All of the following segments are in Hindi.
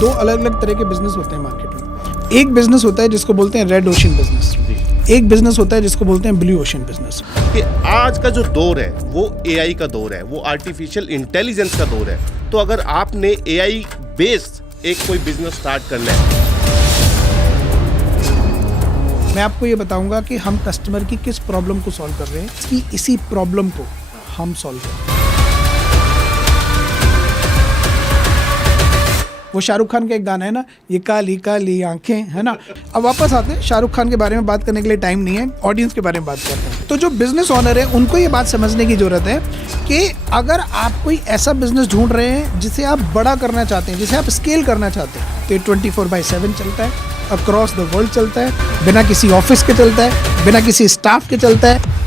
दो अलग अलग तरह के बिजनेस होते हैं मार्केट में। एक बिजनेस होता है जिसको बोलते हैं रेड ओशन बिजनेस, एक बिजनेस होता है जिसको बोलते हैं ब्लू ओशन बिजनेस। कि आज का जो दौर है वो एआई का दौर है, वो आर्टिफिशियल इंटेलिजेंस का दौर है। तो अगर आपने एआई बेस्ड एक कोई बिजनेस स्टार्ट करना है, मैं आपको ये बताऊंगा कि हम कस्टमर की किस प्रॉब्लम को सॉल्व कर रहे हैं, इसी प्रॉब्लम को हम सॉल्व कर रहे हैं। वो शाहरुख खान का एक गाना है ना, ये काली काली आंखें, है ना। अब वापस आते हैं, शाहरुख खान के बारे में बात करने के लिए टाइम नहीं है, ऑडियंस के बारे में बात करते हैं। तो जो बिजनेस ओनर है उनको ये बात समझने की जरूरत है कि अगर आप कोई ऐसा बिजनेस ढूंढ रहे हैं जिसे आप बड़ा करना चाहते हैं, जिसे आप स्केल करना चाहते हैं, तो ये 24/7 चलता है, अक्रॉस द वर्ल्ड चलता है, बिना किसी ऑफिस के चलता है, बिना किसी स्टाफ के चलता है।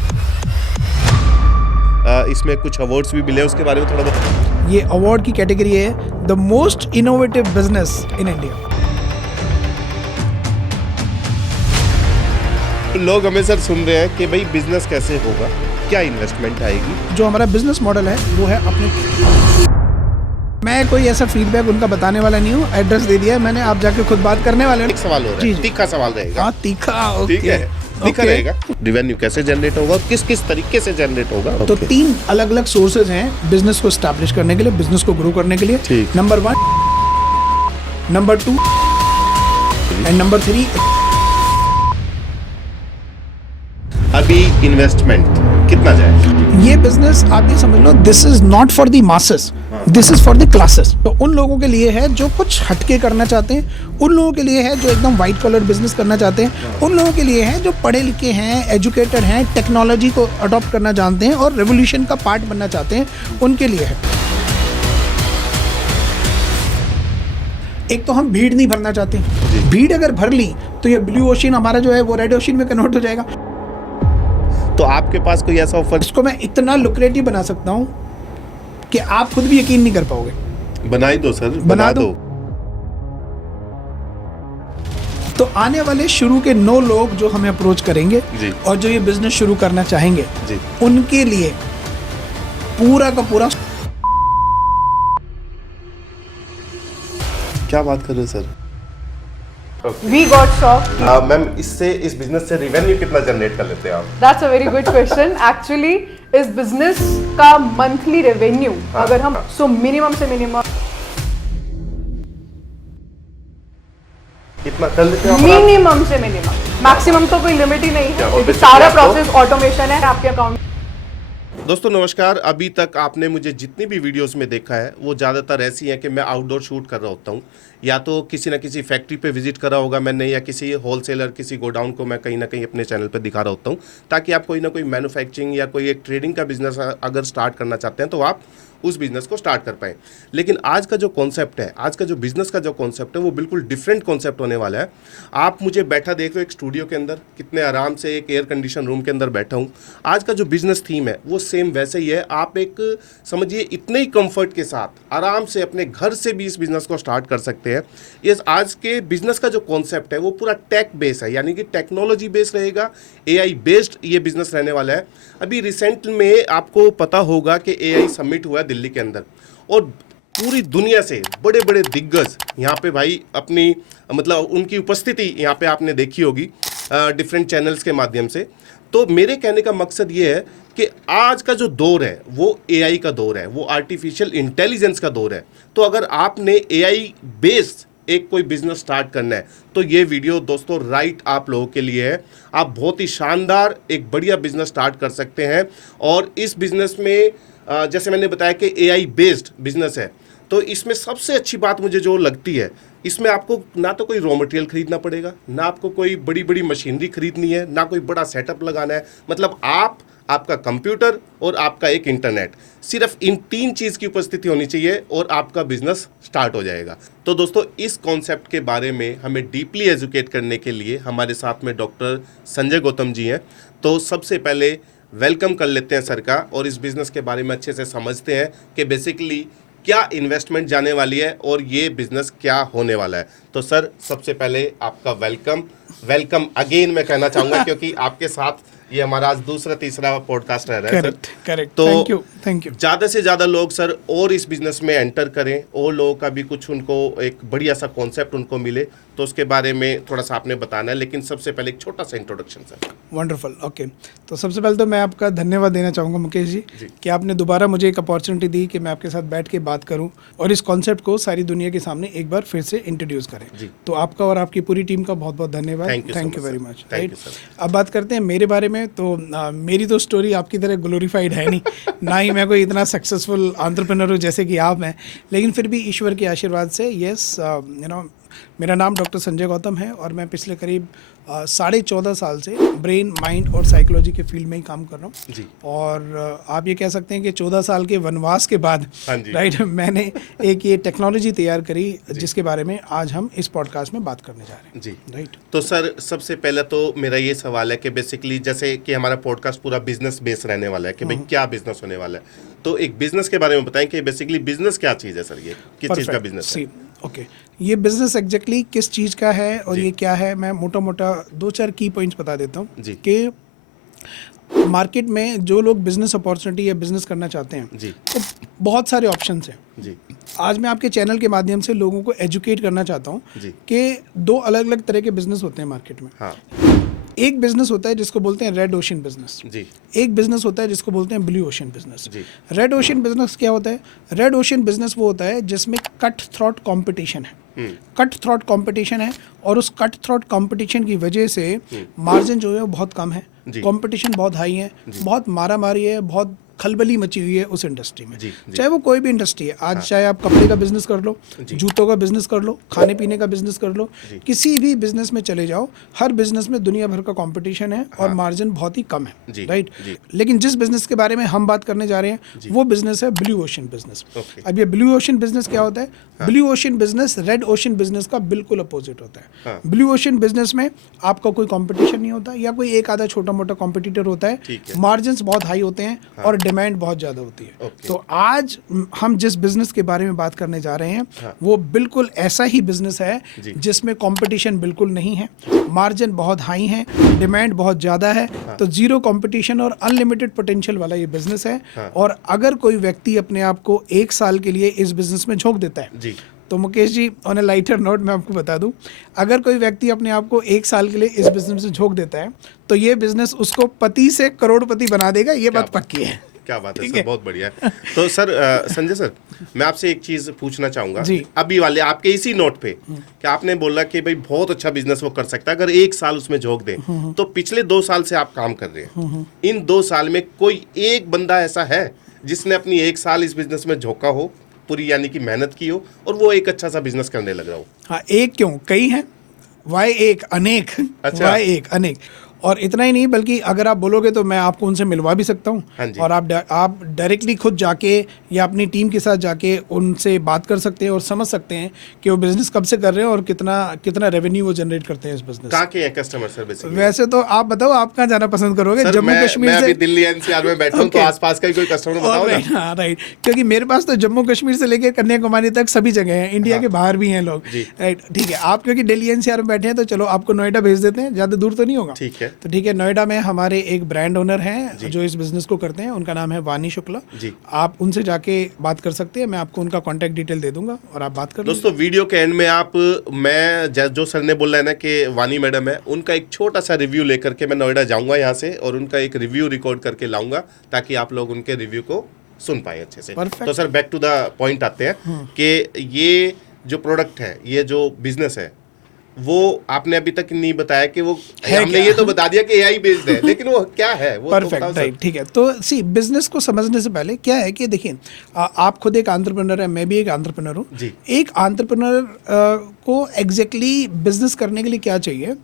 इसमें कुछ अवार्ड्स भी मिले, उसके बारे में थोड़ा बहुत। ये अवार्ड की कैटेगरी है the most innovative business in India. लोग हमें सर सुन रहे हैं कि भाई बिजनेस कैसे होगा, क्या इन्वेस्टमेंट आएगी। जो हमारा बिजनेस मॉडल है वो है अपने, मैं कोई ऐसा फीडबैक उनका बताने वाला नहीं हूँ, एड्रेस दे दिया है मैंने, आप जाके खुद बात करने वाले हो। एक सवाल हो रहा है, तीखा सवाल रहेगा। हाँ तीखा, ओके, ठीक है, तीखा रहेगा। रेवेन्यू कैसे जनरेट होगा, किस किस तरीके से जनरेट होगा। तो 3 अलग अलग सोर्सेज हैं बिजनेस को स्टैब्लिश करने के लिए, बिजनेस को ग्रो करने के लिए। Number 1, number 2 and number 3। अभी इन्वेस्टमेंट कितना जाए? ये बिजनेस आप ये समझ लो, this is not for the masses, this is for the classes. तो उन लोगों के लिए है जो कुछ हटके करना चाहते हैं, उन लोगों के लिए है जो एकदम व्हाइट कॉलर बिजनेस करना चाहते हैं, उन लोगों के लिए है जो पढ़े लिखे हैं, एजुकेटेड हैं, टेक्नोलॉजी को अडॉप्ट करना जानते हैं और रेवोल्यूशन का पार्ट बनना चाहते हैं, उनके लिए है। एक तो हम भीड़ नहीं भरना चाहते, भीड़ अगर भर ली तो ये ब्लू ओशन हमारा जो है वो रेड ओशन में कन्वर्ट हो जाएगा। तो आपके पास कोई ऐसा ऑफर? इसको मैं इतना लुक्रेटिव बना सकता हूँ कि आप खुद भी यकीन नहीं कर पाओगे। बना ही दो सर, बना दो। तो आने वाले शुरू के 9 लोग जो हमें अप्रोच करेंगे जी, और जो ये बिजनेस शुरू करना चाहेंगे जी, उनके लिए पूरा का पूरा। क्या बात कर रहे हो sir? We got shocked. Ma'am, इससे इस बिजनेस से रेवेन्यू कितना जनरेट कर लेते हैं आप? That's a very good question. Actually, इस बिजनेस का मंथली रेवेन्यू अगर हम मिनिमम से मिनिमम कितना कर लेते हैं? मिनिमम से मिनिमम, मैक्सिमम तो कोई लिमिट ही नहीं है, सारा प्रोसेस ऑटोमेशन है आपके अकाउंट। दोस्तों नमस्कार। अभी तक आपने मुझे जितनी भी वीडियोस में देखा है वो ज़्यादातर ऐसी हैं कि मैं आउटडोर शूट कर रहा होता हूँ, या तो किसी ना किसी फैक्ट्री पे विजिट कर रहा होगा मैंने, या किसी होलसेलर, किसी गोडाउन को मैं कहीं ना कहीं अपने चैनल पे दिखा रहा होता हूँ, ताकि आप कोई ना कोई मैन्युफैक्चरिंग या कोई एक ट्रेडिंग का बिजनेस अगर स्टार्ट करना चाहते हैं तो आप उस बिज़नेस को स्टार्ट कर पाएँ। लेकिन आज का जो कॉन्सेप्ट है, आज का जो बिज़नेस का जो कॉन्सेप्ट है वो बिल्कुल डिफरेंट कॉन्सेप्ट होने वाला है। आप मुझे बैठा देख रहे हो एक स्टूडियो के अंदर, कितने आराम से एक एयर कंडीशन रूम के अंदर बैठा हूँ। आज का जो बिज़नेस थीम है वो सेम वैसे ही है। आप एक समझिए इतने ही कंफर्ट के साथ आराम से अपने घर से भी इस बिज़नेस को स्टार्ट कर सकते हैं। ये आज के बिज़नेस का जो कॉन्सेप्ट है वो पूरा टेक बेस है, यानी कि टेक्नोलॉजी बेस रहेगा, एआई बेस्ड ये बिज़नेस रहने वाला है। अभी रिसेंट में आपको पता होगा कि एआई समिट हुआ है दिल्ली के अंदर, और पूरी दुनिया से बड़े बड़े दिग्गज यहाँ पे भाई अपनी मतलब उनकी उपस्थिति यहाँ पे आपने देखी होगी डिफरेंट चैनल्स के माध्यम से। तो मेरे कहने का मकसद ये है कि आज का जो दौर है वो एआई का दौर है, वो आर्टिफिशियल इंटेलिजेंस का दौर है। तो अगर आपने एआई बेस्ड एक कोई बिजनेस स्टार्ट करना है तो ये वीडियो दोस्तों राइट आप लोगों के लिए है। आप बहुत ही शानदार एक बढ़िया बिजनेस स्टार्ट कर सकते हैं। और इस बिजनेस में जैसे मैंने बताया कि एआई बेस्ड बिजनेस है, तो इसमें सबसे अच्छी बात मुझे जो लगती है, इसमें आपको ना तो कोई रॉ मटेरियल खरीदना पड़ेगा, ना आपको कोई बड़ी बड़ी मशीनरी खरीदनी है, ना कोई बड़ा सेटअप लगाना है। मतलब आपका कंप्यूटर और आपका एक इंटरनेट, सिर्फ इन 3 चीज़ की उपस्थिति होनी चाहिए और आपका बिजनेस स्टार्ट हो जाएगा। तो दोस्तों इस कॉन्सेप्ट के बारे में हमें डीपली एजुकेट करने के लिए हमारे साथ में डॉक्टर संजय गौतम जी हैं। तो सबसे पहले वेलकम कर लेते हैं सर का, और इस बिज़नेस के बारे में अच्छे से समझते हैं कि बेसिकली क्या इन्वेस्टमेंट जाने वाली है और ये बिज़नेस क्या होने वाला है। तो सर सबसे पहले आपका वेलकम अगेन मैं कहना चाहूँगा क्योंकि आपके साथ ये हमारा आज दूसरा तीसरा पॉडकास्ट रह रहा है। करेक्ट। तो थैंक यू। ज़्यादा से ज़्यादा लोग सर और इस बिजनेस में एंटर करें और लोगों का भी कुछ उनको एक बढ़िया सा कॉन्सेप्ट उनको मिले, तो उसके बारे में थोड़ा सा आपने बताना है, लेकिन सबसे पहले एक छोटा सा इंट्रोडक्शन सर। Wonderful, okay. तो सबसे पहले तो मैं आपका धन्यवाद देना चाहूँगा मुकेश जी कि आपने दोबारा मुझे एक अपॉर्चुनिटी दी कि मैं आपके साथ बैठ के बात करूं और इस कॉन्सेप्ट को सारी दुनिया के सामने एक बार फिर से इंट्रोड्यूस करें। तो आपका और आपकी पूरी टीम का बहुत बहुत धन्यवाद। Thank you very much. Right, अब बात करते हैं मेरे बारे में। तो मेरी तो स्टोरी आपकी तरह ग्लोरीफाइड है नहीं, ना ही मैं कोई इतना सक्सेसफुल एंटरप्रेन्योर हूँ जैसे कि आप हैं, लेकिन फिर भी ईश्वर के आशीर्वाद से यस मेरा नाम डॉक्टर संजय गौतम है और मैं पिछले करीब 14.5 साल से ब्रेन, माइंड और साइकोलॉजी के फील्ड में ही काम कर रहा हूँ जी। और आप ये कह सकते हैं कि 14 साल के वनवास के बाद जी। राइट मैंने एक ये टेक्नोलॉजी तैयार करी जिसके बारे में आज हम इस पॉडकास्ट में बात करने जा रहे हैं। जी राइट। तो सर सबसे पहले तो मेरा ये सवाल है कि बेसिकली जैसे कि हमारा पॉडकास्ट पूरा बिजनेस बेस रहने वाला है कि भाई क्या बिजनेस होने वाला है, तो एक बिजनेस के बारे में बताएं कि बेसिकली बिजनेस क्या चीज़ है सर, ये किस चीज़ का बिजनेस है? ओके, ये बिजनेस एग्जैक्टली किस चीज़ का है और ये क्या है, मैं मोटा मोटा 2-4 की पॉइंट्स बता देता हूँ कि मार्केट में जो लोग बिजनेस अपॉर्चुनिटी या बिजनेस करना चाहते हैं जी। तो बहुत सारे ऑप्शंस हैं जी। आज मैं आपके चैनल के माध्यम से लोगों को एजुकेट करना चाहता हूँ कि 2 अलग अलग तरह के बिजनेस होते हैं मार्केट में। हाँ। एक बिजनेस होता है जिसको बोलते हैं रेड ओशन बिजनेस जी। एक बिजनेस होता है जिसको बोलते हैं ब्लू ओशन बिजनेस। जी। रेड ओशन बिजनेस क्या होता है? रेड ओशन बिजनेस वो होता है जिसमें कट थ्रॉट कंपटीशन है, कट थ्रॉट कंपटीशन है और उस कट थ्रॉट कंपटीशन की वजह से मार्जिन जो है वो बहुत कम है, कंपटीशन बहुत हाई है, बहुत मारा मारी है, बहुत खलबली मची हुई है उस इंडस्ट्री में। चाहे वो कोई भी इंडस्ट्री है, आज चाहे आप कपड़े का बिजनेस कर लो, जूतों का बिजनेस कर लो, खाने पीने का बिजनेस कर लो, किसी भी बिजनेस में चले जाओ, हर बिजनेस में दुनिया भर का कंपटीशन है और मार्जिन बहुत ही कम है। राइट। लेकिन जिस बिजनेस के बारे में हम बात करने जा रहे हैं वो बिजनेस है ब्लू ओशन बिजनेस। अब ये ब्लू ओशन बिजनेस क्या होता है? Blue ocean business red ocean business का बिल्कुल अपोजिट होता है। ब्लू ओशन बिजनेस में आपका कोई कंपटीशन नहीं होता या कोई एक आधा छोटा मोटा कॉम्पिटिटर होता है, मार्जिन्स बहुत हाई होते हैं और डिमांड बहुत ज़्यादा होती है। तो आज हम जिस बिजनेस के बारे में बात करने जा रहे हैं वो बिल्कुल ऐसा ही बिजनेस है जिसमें कंपटीशन बिल्कुल नहीं है, मार्जिन बहुत हाई है, डिमांड बहुत ज़्यादा है। तो जीरो कंपटीशन और अनलिमिटेड पोटेंशियल वाला ये बिजनेस है। और अगर कोई व्यक्ति अपने आप को 1 साल के लिए इस बिजनेस में झोंक देता है तो Mukesh ji on A lighter note मैं आपको बता दूं, अगर कोई व्यक्ति अपने आप को 1 साल के लिए इस बिजनेस में झोंक देता है तो ये बिजनेस उसको पति से करोड़पति बना देगा, ये बात पक्की है। क्या बात है सर, बहुत बढ़िया है। तो सर संजय सर, मैं आपसे एक चीज पूछना चाहूंगा अभी वाले आपके इसी नोट पे कि आपने बोला कि भाई बहुत अच्छा बिजनेस वो कर सकता है अगर 1 साल उसमें झोंक दे, तो पिछले 2 साल से आप काम कर रहे हैं, इन 2 साल में कोई एक बंदा ऐसा है जिसने अपनी 1 साल इस बिजनेस में झोंका हो, पूरी यानी कि मेहनत की हो और वो एक अच्छा सा बिजनेस करने लग रहा हो? हाँ, एक क्यों, कई हैं। वाई एक, अनेक। अच्छा। वाई एक, अनेक। और इतना ही नहीं बल्कि अगर आप बोलोगे तो मैं आपको उनसे मिलवा भी सकता हूँ और आप डायरेक्टली खुद जाके या अपनी टीम के साथ जाके उनसे बात कर सकते हैं और समझ सकते हैं कि वो बिजनेस कब से कर रहे हैं और कितना रेवेन्यू वो जनरेट करते हैं इस बिजनेस। कहाँ के हैं कस्टमर सर बेसिकली? वैसे तो आप बताओ आप कहाँ जाना पसंद करोगे? जम्मू कश्मीर से? मैं अभी दिल्ली एनसीआर में बैठा हूँ तो आसपास का ही कोई कस्टमर बताओ ना। हाँ राइट, क्योंकि मेरे पास तो जम्मू कश्मीर से लेकर कन्याकुमारी तक सभी जगह हैं, इंडिया के बाहर भी हैं लोग। राइट, ठीक है। आप क्योंकि दिल्ली एनसीआर में बैठे हैं तो चलो आपको नोएडा भेज देते हैं, ज़्यादा दूर तो नहीं होगा। ठीक है। तो ठीक है, नोएडा हमारे एक ब्रांड ओनर हैं जो इस बिजनेस को करते हैं, उनका नाम है वानी शुक्ला। आप उनसे जाके बात कर सकते हैं, मैं आपको उनका कांटेक्ट डिटेल दे दूंगा और आप बात कर। दोस्तों वीडियो के एंड में मैं जो सर ने बोला है ना कि वानी मैडम है, उनका एक छोटा सा रिव्यू लेकर के मैं नोएडा जाऊंगा यहाँ से और उनका एक रिव्यू रिकॉर्ड करके लाऊंगा ताकि आप लोग उनके रिव्यू को सुन पाए अच्छे से। तो sir back to the point आते हैं कि ये जो प्रोडक्ट है, ये जो बिजनेस है, वो आपने अभी तक नहीं बताया कि वो हमने ये तो बता दिया कि एआई बेस्ड है, लेकिन वो क्या है? वो परफेक्ट, राइट, ठीक है। तो सी बिजनेस को समझने से पहले क्या है कि देखिए आप खुद एक एंटरप्रेन्योर है, मैं भी एक एंटरप्रेन्योर हूँ। एक एंटरप्रेन्योर को एग्जैक्टली बिजनेस करने के लिए क्या चाहिए?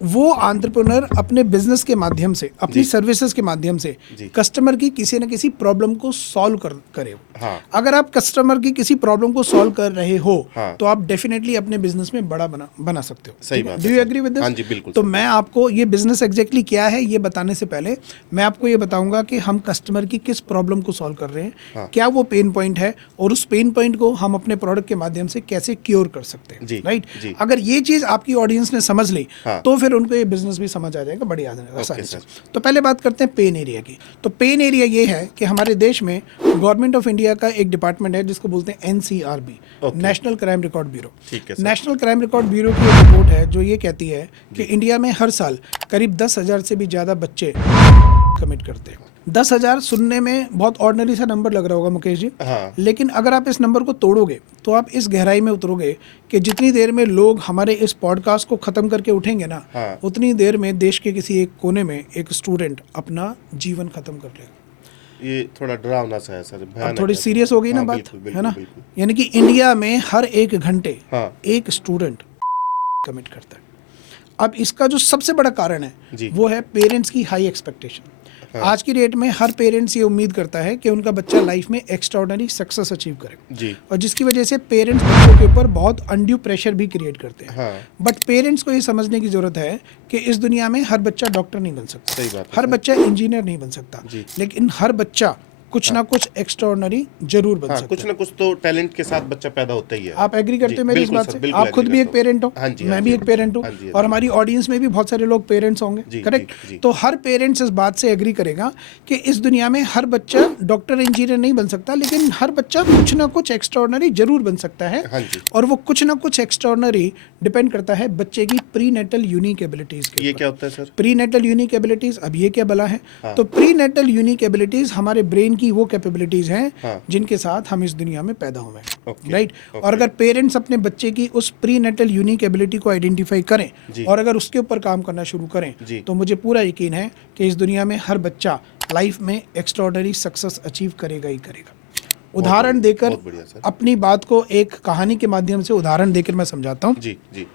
वो एंटरप्रेन्योर अपने बिजनेस के माध्यम से, अपनी सर्विसेज के माध्यम से कस्टमर की किसी न किसी प्रॉब्लम को सॉल्व करे। अगर आप कस्टमर की किसी प्रॉब्लम को सॉल्व कर रहे हो तो आप डेफिनेटली अपने बिजनेस में बड़ा बना सकते हो। सही बात है। Do you agree with this? हाँ जी, बिल्कुल। तो मैं आपको ये बिजनेस एग्जैक्टली क्या है ये बताने से पहले मैं आपको ये बताऊंगा कि हम कस्टमर की किस प्रॉब्लम को सॉल्व कर रहे हैं, क्या वो पेन पॉइंट है और उस पेन पॉइंट को हम अपने प्रोडक्ट के माध्यम से कैसे क्योर कर सकते हैं। राइट, अगर ये चीज आपकी ऑडियंस ने समझ ली तो फिर फिर उनको ये बिजनेस भी समझ आ जाएगा बड़ी आसानी से। सर। तो पहले बात करते हैं पेन एरिया की। तो पेन एरिया ये है कि हमारे देश में गवर्नमेंट ऑफ इंडिया का एक डिपार्टमेंट है जिसको बोलते हैं NCRB, national crime record bureau. ठीक है sir. National crime record bureau की एक रिपोर्ट है जो ये कहती है कि इंडिया में हर साल करीब 10,000 से भी ज़्यादा बच्चे कमिट करते हैं। 10,000 सुनने में बहुत ऑर्डिनरी सा नंबर लग रहा होगा मुकेश जी, हाँ। लेकिन अगर आप इस नंबर को तोड़ोगे तो आप इस गहराई में उतरोगे कि जितनी देर में लोग हमारे इस पॉडकास्ट को ख़त्म करके उठेंगे ना, हाँ। उतनी देर में देश के किसी एक कोने में एक स्टूडेंट अपना जीवन ख़त्म कर लेगा। ये थोड़ा डरावना सा है सर, अब भयानक थोड़ी है। सीरियस हो गई ना हाँ, बात, बिल्कुल, बिल्कुल, है ना? बिल्कुल। यानी कि इंडिया में हर एक घंटे हाँ। एक स्टूडेंट कमिट करता है। अब इसका जो सबसे बड़ा कारण जी। है वो है पेरेंट्स की हाई एक्सपेक्टेशन। आज की डेट में हर पेरेंट्स ये उम्मीद करता है कि उनका बच्चा लाइफ में एक्स्ट्राऑर्डिनरी सक्सेस अचीव करे, जी। और जिसकी वजह से पेरेंट्स बच्चों के ऊपर बहुत अनड्यू प्रेशर भी क्रिएट करते हैं। हाँ। बट पेरेंट्स को ये समझने की जरूरत है कि इस दुनिया में हर बच्चा डॉक्टर नहीं बन सकता, सही बात है हर सर। बच्चा इंजीनियर नहीं बन सकता, जी। लेकिन हर बच्चा कुछ ना कुछ एक्स्ट्राऑर्डिनरी जरूर बन हाँ, सकता कुछ है। ना कुछ तो टैलेंट के साथ बच्चा पैदा होता ही है। आप एग्री करते जी, हो मेरी इस बिल्कुल बात सर, से? बिल्कुल आप खुद agree भी एक करता हूँ। पेरेंट हो, हाँ जी, मैं हाँ भी जी। एक पेरेंट हूँ, हाँ जी, हाँ और जी। हमारी ऑडियंस में भी बहुत सारे लोग पेरेंट्स होंगे, जी, करेक्ट? जी, जी। तो हर पेरेंट्स इस बात से एग्री करेगा कि इस दुनिया में हर बच्चा डॉक्टर इंजीनियर नहीं बन सकता, लेकिन हर बच्चा कुछ ना कुछ एक्स्ट्राऑर्डिनरी जरूर बन सकता है। हाँ जी। और वो कुछ ना कुछ एक्स्ट्राऑर्डिनरी डिपेंड करता है बच्चे की प्रीनेटल यूनिक एबिलिटीज के ये ऊपर। क्या होता है सर? प्रीनेटल यूनिक एबिलिटीज, अब ये क्या बला है? तो प्रीनेटल यूनिक एबिलिटीज हमारे ब्रेन की वो कैपेबिलिटीज हैं हाँ। जिनके साथ हम इस दुनिया में पैदा हुए हैं, ओके, राइट? ओके। और अगर पेरेंट्स अपने बच्चे की उस प्रीनेटल यूनिक एबिलिटी को आइडेंटिफाई करें जी। और अगर उसके ऊपर काम करना शुरू करें, जी। तो मुझे पूरा यकीन है कि इस दुनिया में हर बच्चा लाइफ में एक्स्ट्राऑर्डिनरी सक्सेस अचीव करेगा ही करेगा। उदाहरण बढ़िया, देकर बहुत बढ़िया सर। अपनी बात को एक कहानी के माध्यम से उदाहरण देकर मैं समझाता हूँ। जी, जी।